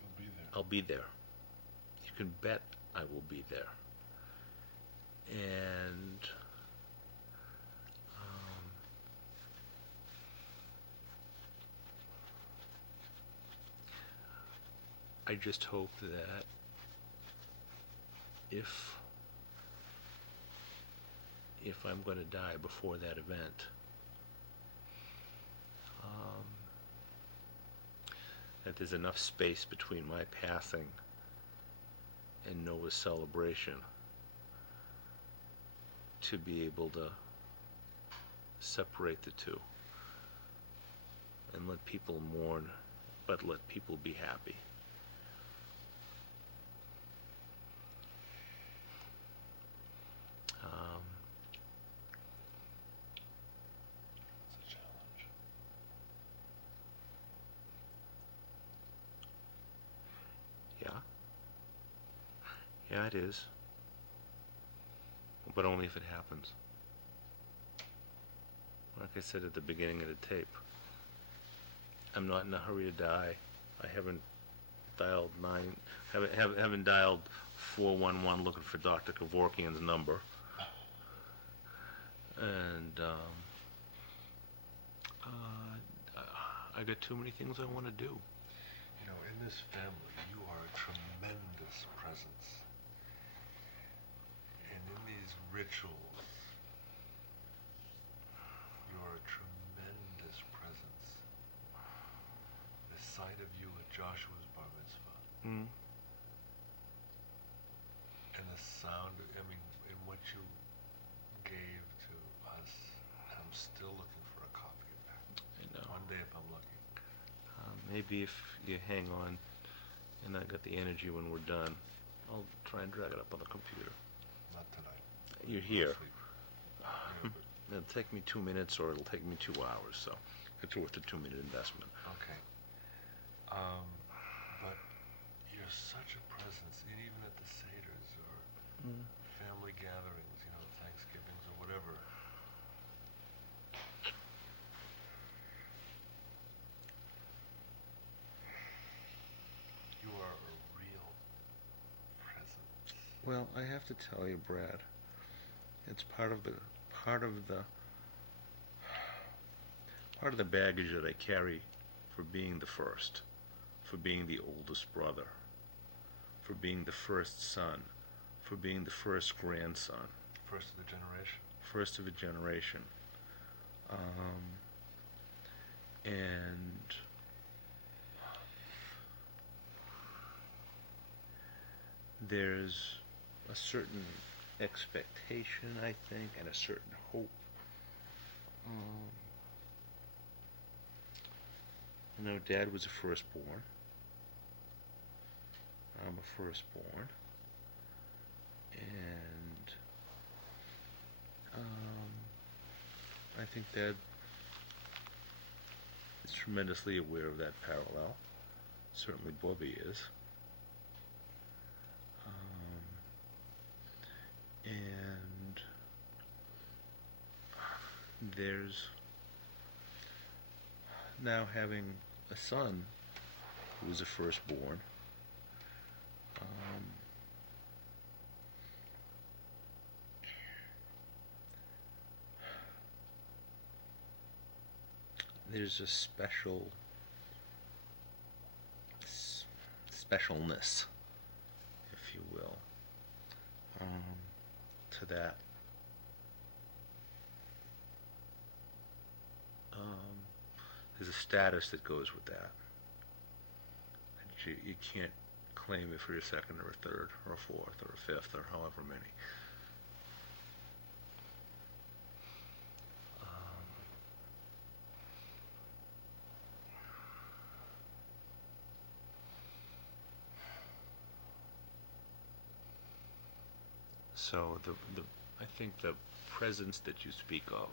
You'll be there. I'll be there. You can bet I will be there. And I just hope that if I'm going to die before that event, that there's enough space between my passing and Noah's celebration to be able to separate the two and let people mourn, but let people be happy. It's a challenge. Yeah, it is. But only if it happens. Like I said at the beginning of the tape, I'm not in a hurry to die. I haven't dialed haven't dialed 411 looking for Dr. Kevorkian's number. And I got too many things I want to do. You know, in this family, you are a tremendous presence. And in these rituals, you are a tremendous Joshua's bar mitzvah. Mm. And the sound, I mean, in what you gave to us, I'm still looking for a copy of that. I know. One day if I'm lucky. Maybe if you hang on and I got the energy when we're done, I'll try and drag it up on the computer. Not tonight. You're here. Yeah, It'll take me 2 minutes or it'll take me 2 hours, so it's worth a 2-minute investment. okay. But you're such a presence, and even at the Seder's or family gatherings, you know, Thanksgivings or whatever. You are a real presence. Well, I have to tell you, Brad, it's part of the baggage that I carry for being the first, for being the oldest brother, for being the first son, for being the first grandson. First of the generation. First of a generation. And there's a certain expectation, I think, and a certain hope. You know, Dad was a firstborn. I'm a firstborn. And I think Dad is tremendously aware of that parallel. Certainly Bobby is. And there's now having a son who was a firstborn. There's a specialness, if you will, to that. There's a status that goes with that. You can't claim if you're a second or a third or a fourth or a fifth or however many. So I think the presence that you speak of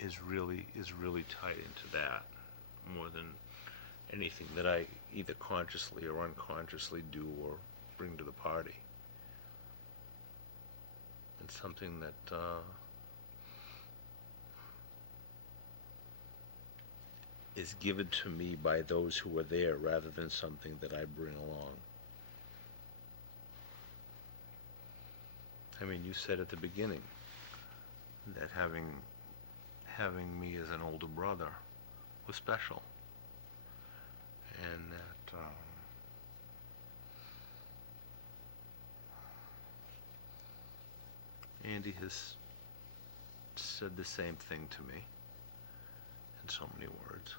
is really tied into that more than anything that I either consciously or unconsciously do or bring to the party. It's something that is given to me by those who are there rather than something that I bring along. I mean, you said at the beginning that having me as an older brother was special, and that Andy has said the same thing to me in so many words.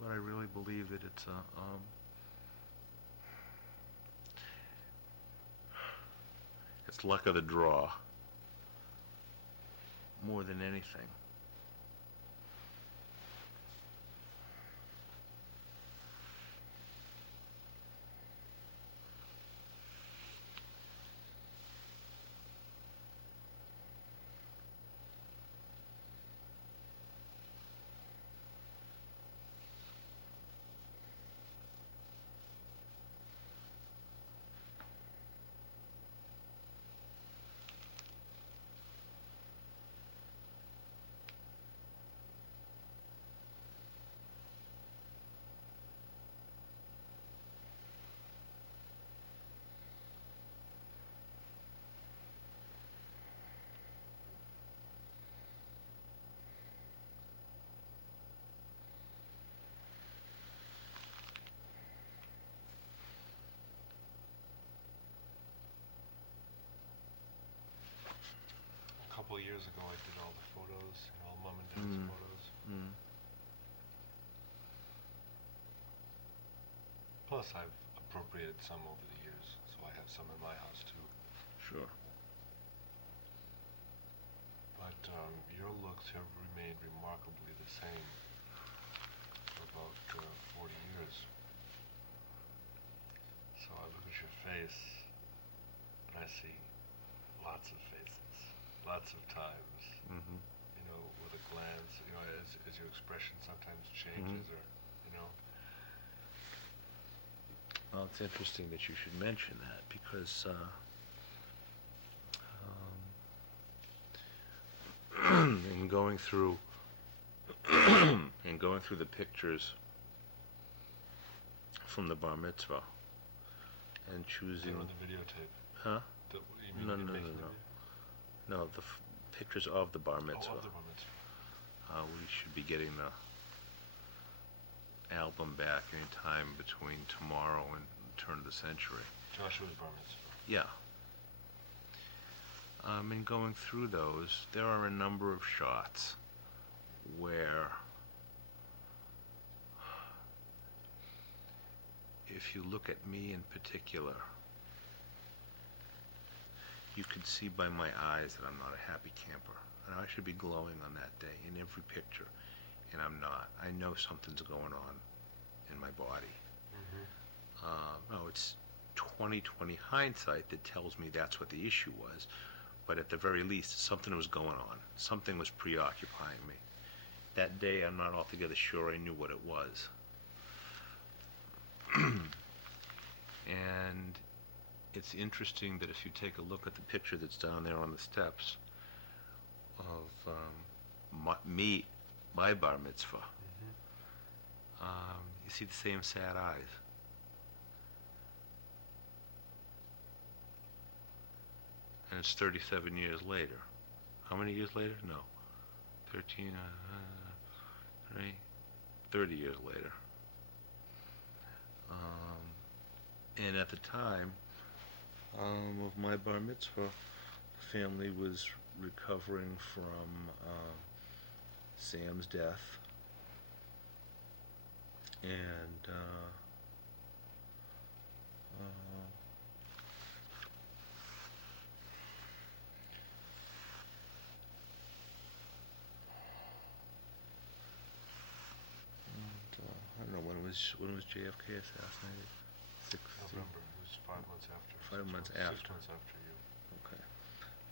But I really believe that it's it's luck of the draw more than anything. years ago, I did all the photos, all Mom and Dad's photos. Plus, I've appropriated some over the years, so I have some in my house too. Sure. But your looks have remained remarkably the same for about 40 years. So I look at your face, and I see lots of faces, lots of times. With a glance, as your expression sometimes changes, or. Well, it's interesting that you should mention that because in going through the pictures from the bar mitzvah and choosing. On the videotape. Huh? You No, mean no, no, no. No, the pictures of the bar mitzvah. Oh, of the bar mitzvah. We should be getting the album back any time between tomorrow and the turn of the century. Joshua's bar mitzvah. Yeah. In going through those, there are a number of shots where if you look at me in particular, you could see by my eyes that I'm not a happy camper. And I should be glowing on that day in every picture, and I'm not. I know something's going on in my body. No, it's 20/20 hindsight that tells me that's what the issue was, but at the very least, something was going on. Something was preoccupying me. That day, I'm not altogether sure I knew what it was. And it's interesting that if you take a look at the picture that's down there on the steps of my bar mitzvah, you see the same sad eyes. And it's 37 years later. How many years later? No. 13, 30 years later. And at the time of my bar mitzvah, the family was recovering from Sam's death. And I don't know, when was JFK assassinated? November. It was 5 months after. 5 months 6 after. months after you. Okay.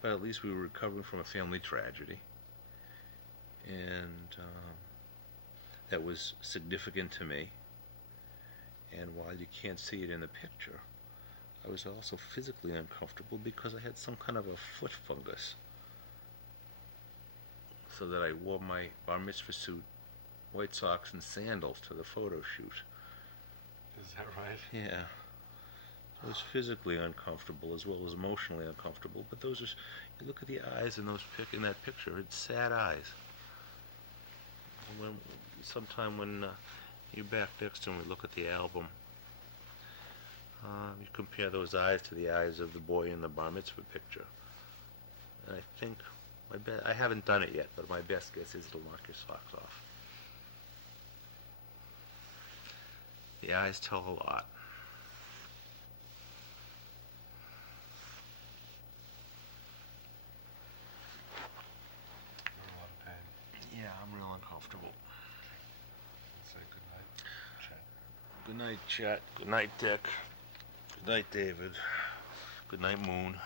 But at least we were recovering from a family tragedy. And that was significant to me. And while you can't see it in the picture, I was also physically uncomfortable because I had some kind of a foot fungus. So that I wore my bar mitzvah suit, white socks, and sandals to the photo shoot. Is that right? Yeah. I was physically uncomfortable as well as emotionally uncomfortable. But those are, you look at the eyes in in that picture, it's sad eyes. Sometime when you're back next and we look at the album, you compare those eyes to the eyes of the boy in the bar mitzvah picture. And I think, I haven't done it yet, but my best guess is it'll knock your socks off. The eyes tell a lot. You're in a lot of pain. Yeah, I'm real uncomfortable. Let's say good night, Chet. Good night, Chet. Good night, Dick. Good night, David. Good night, Moon.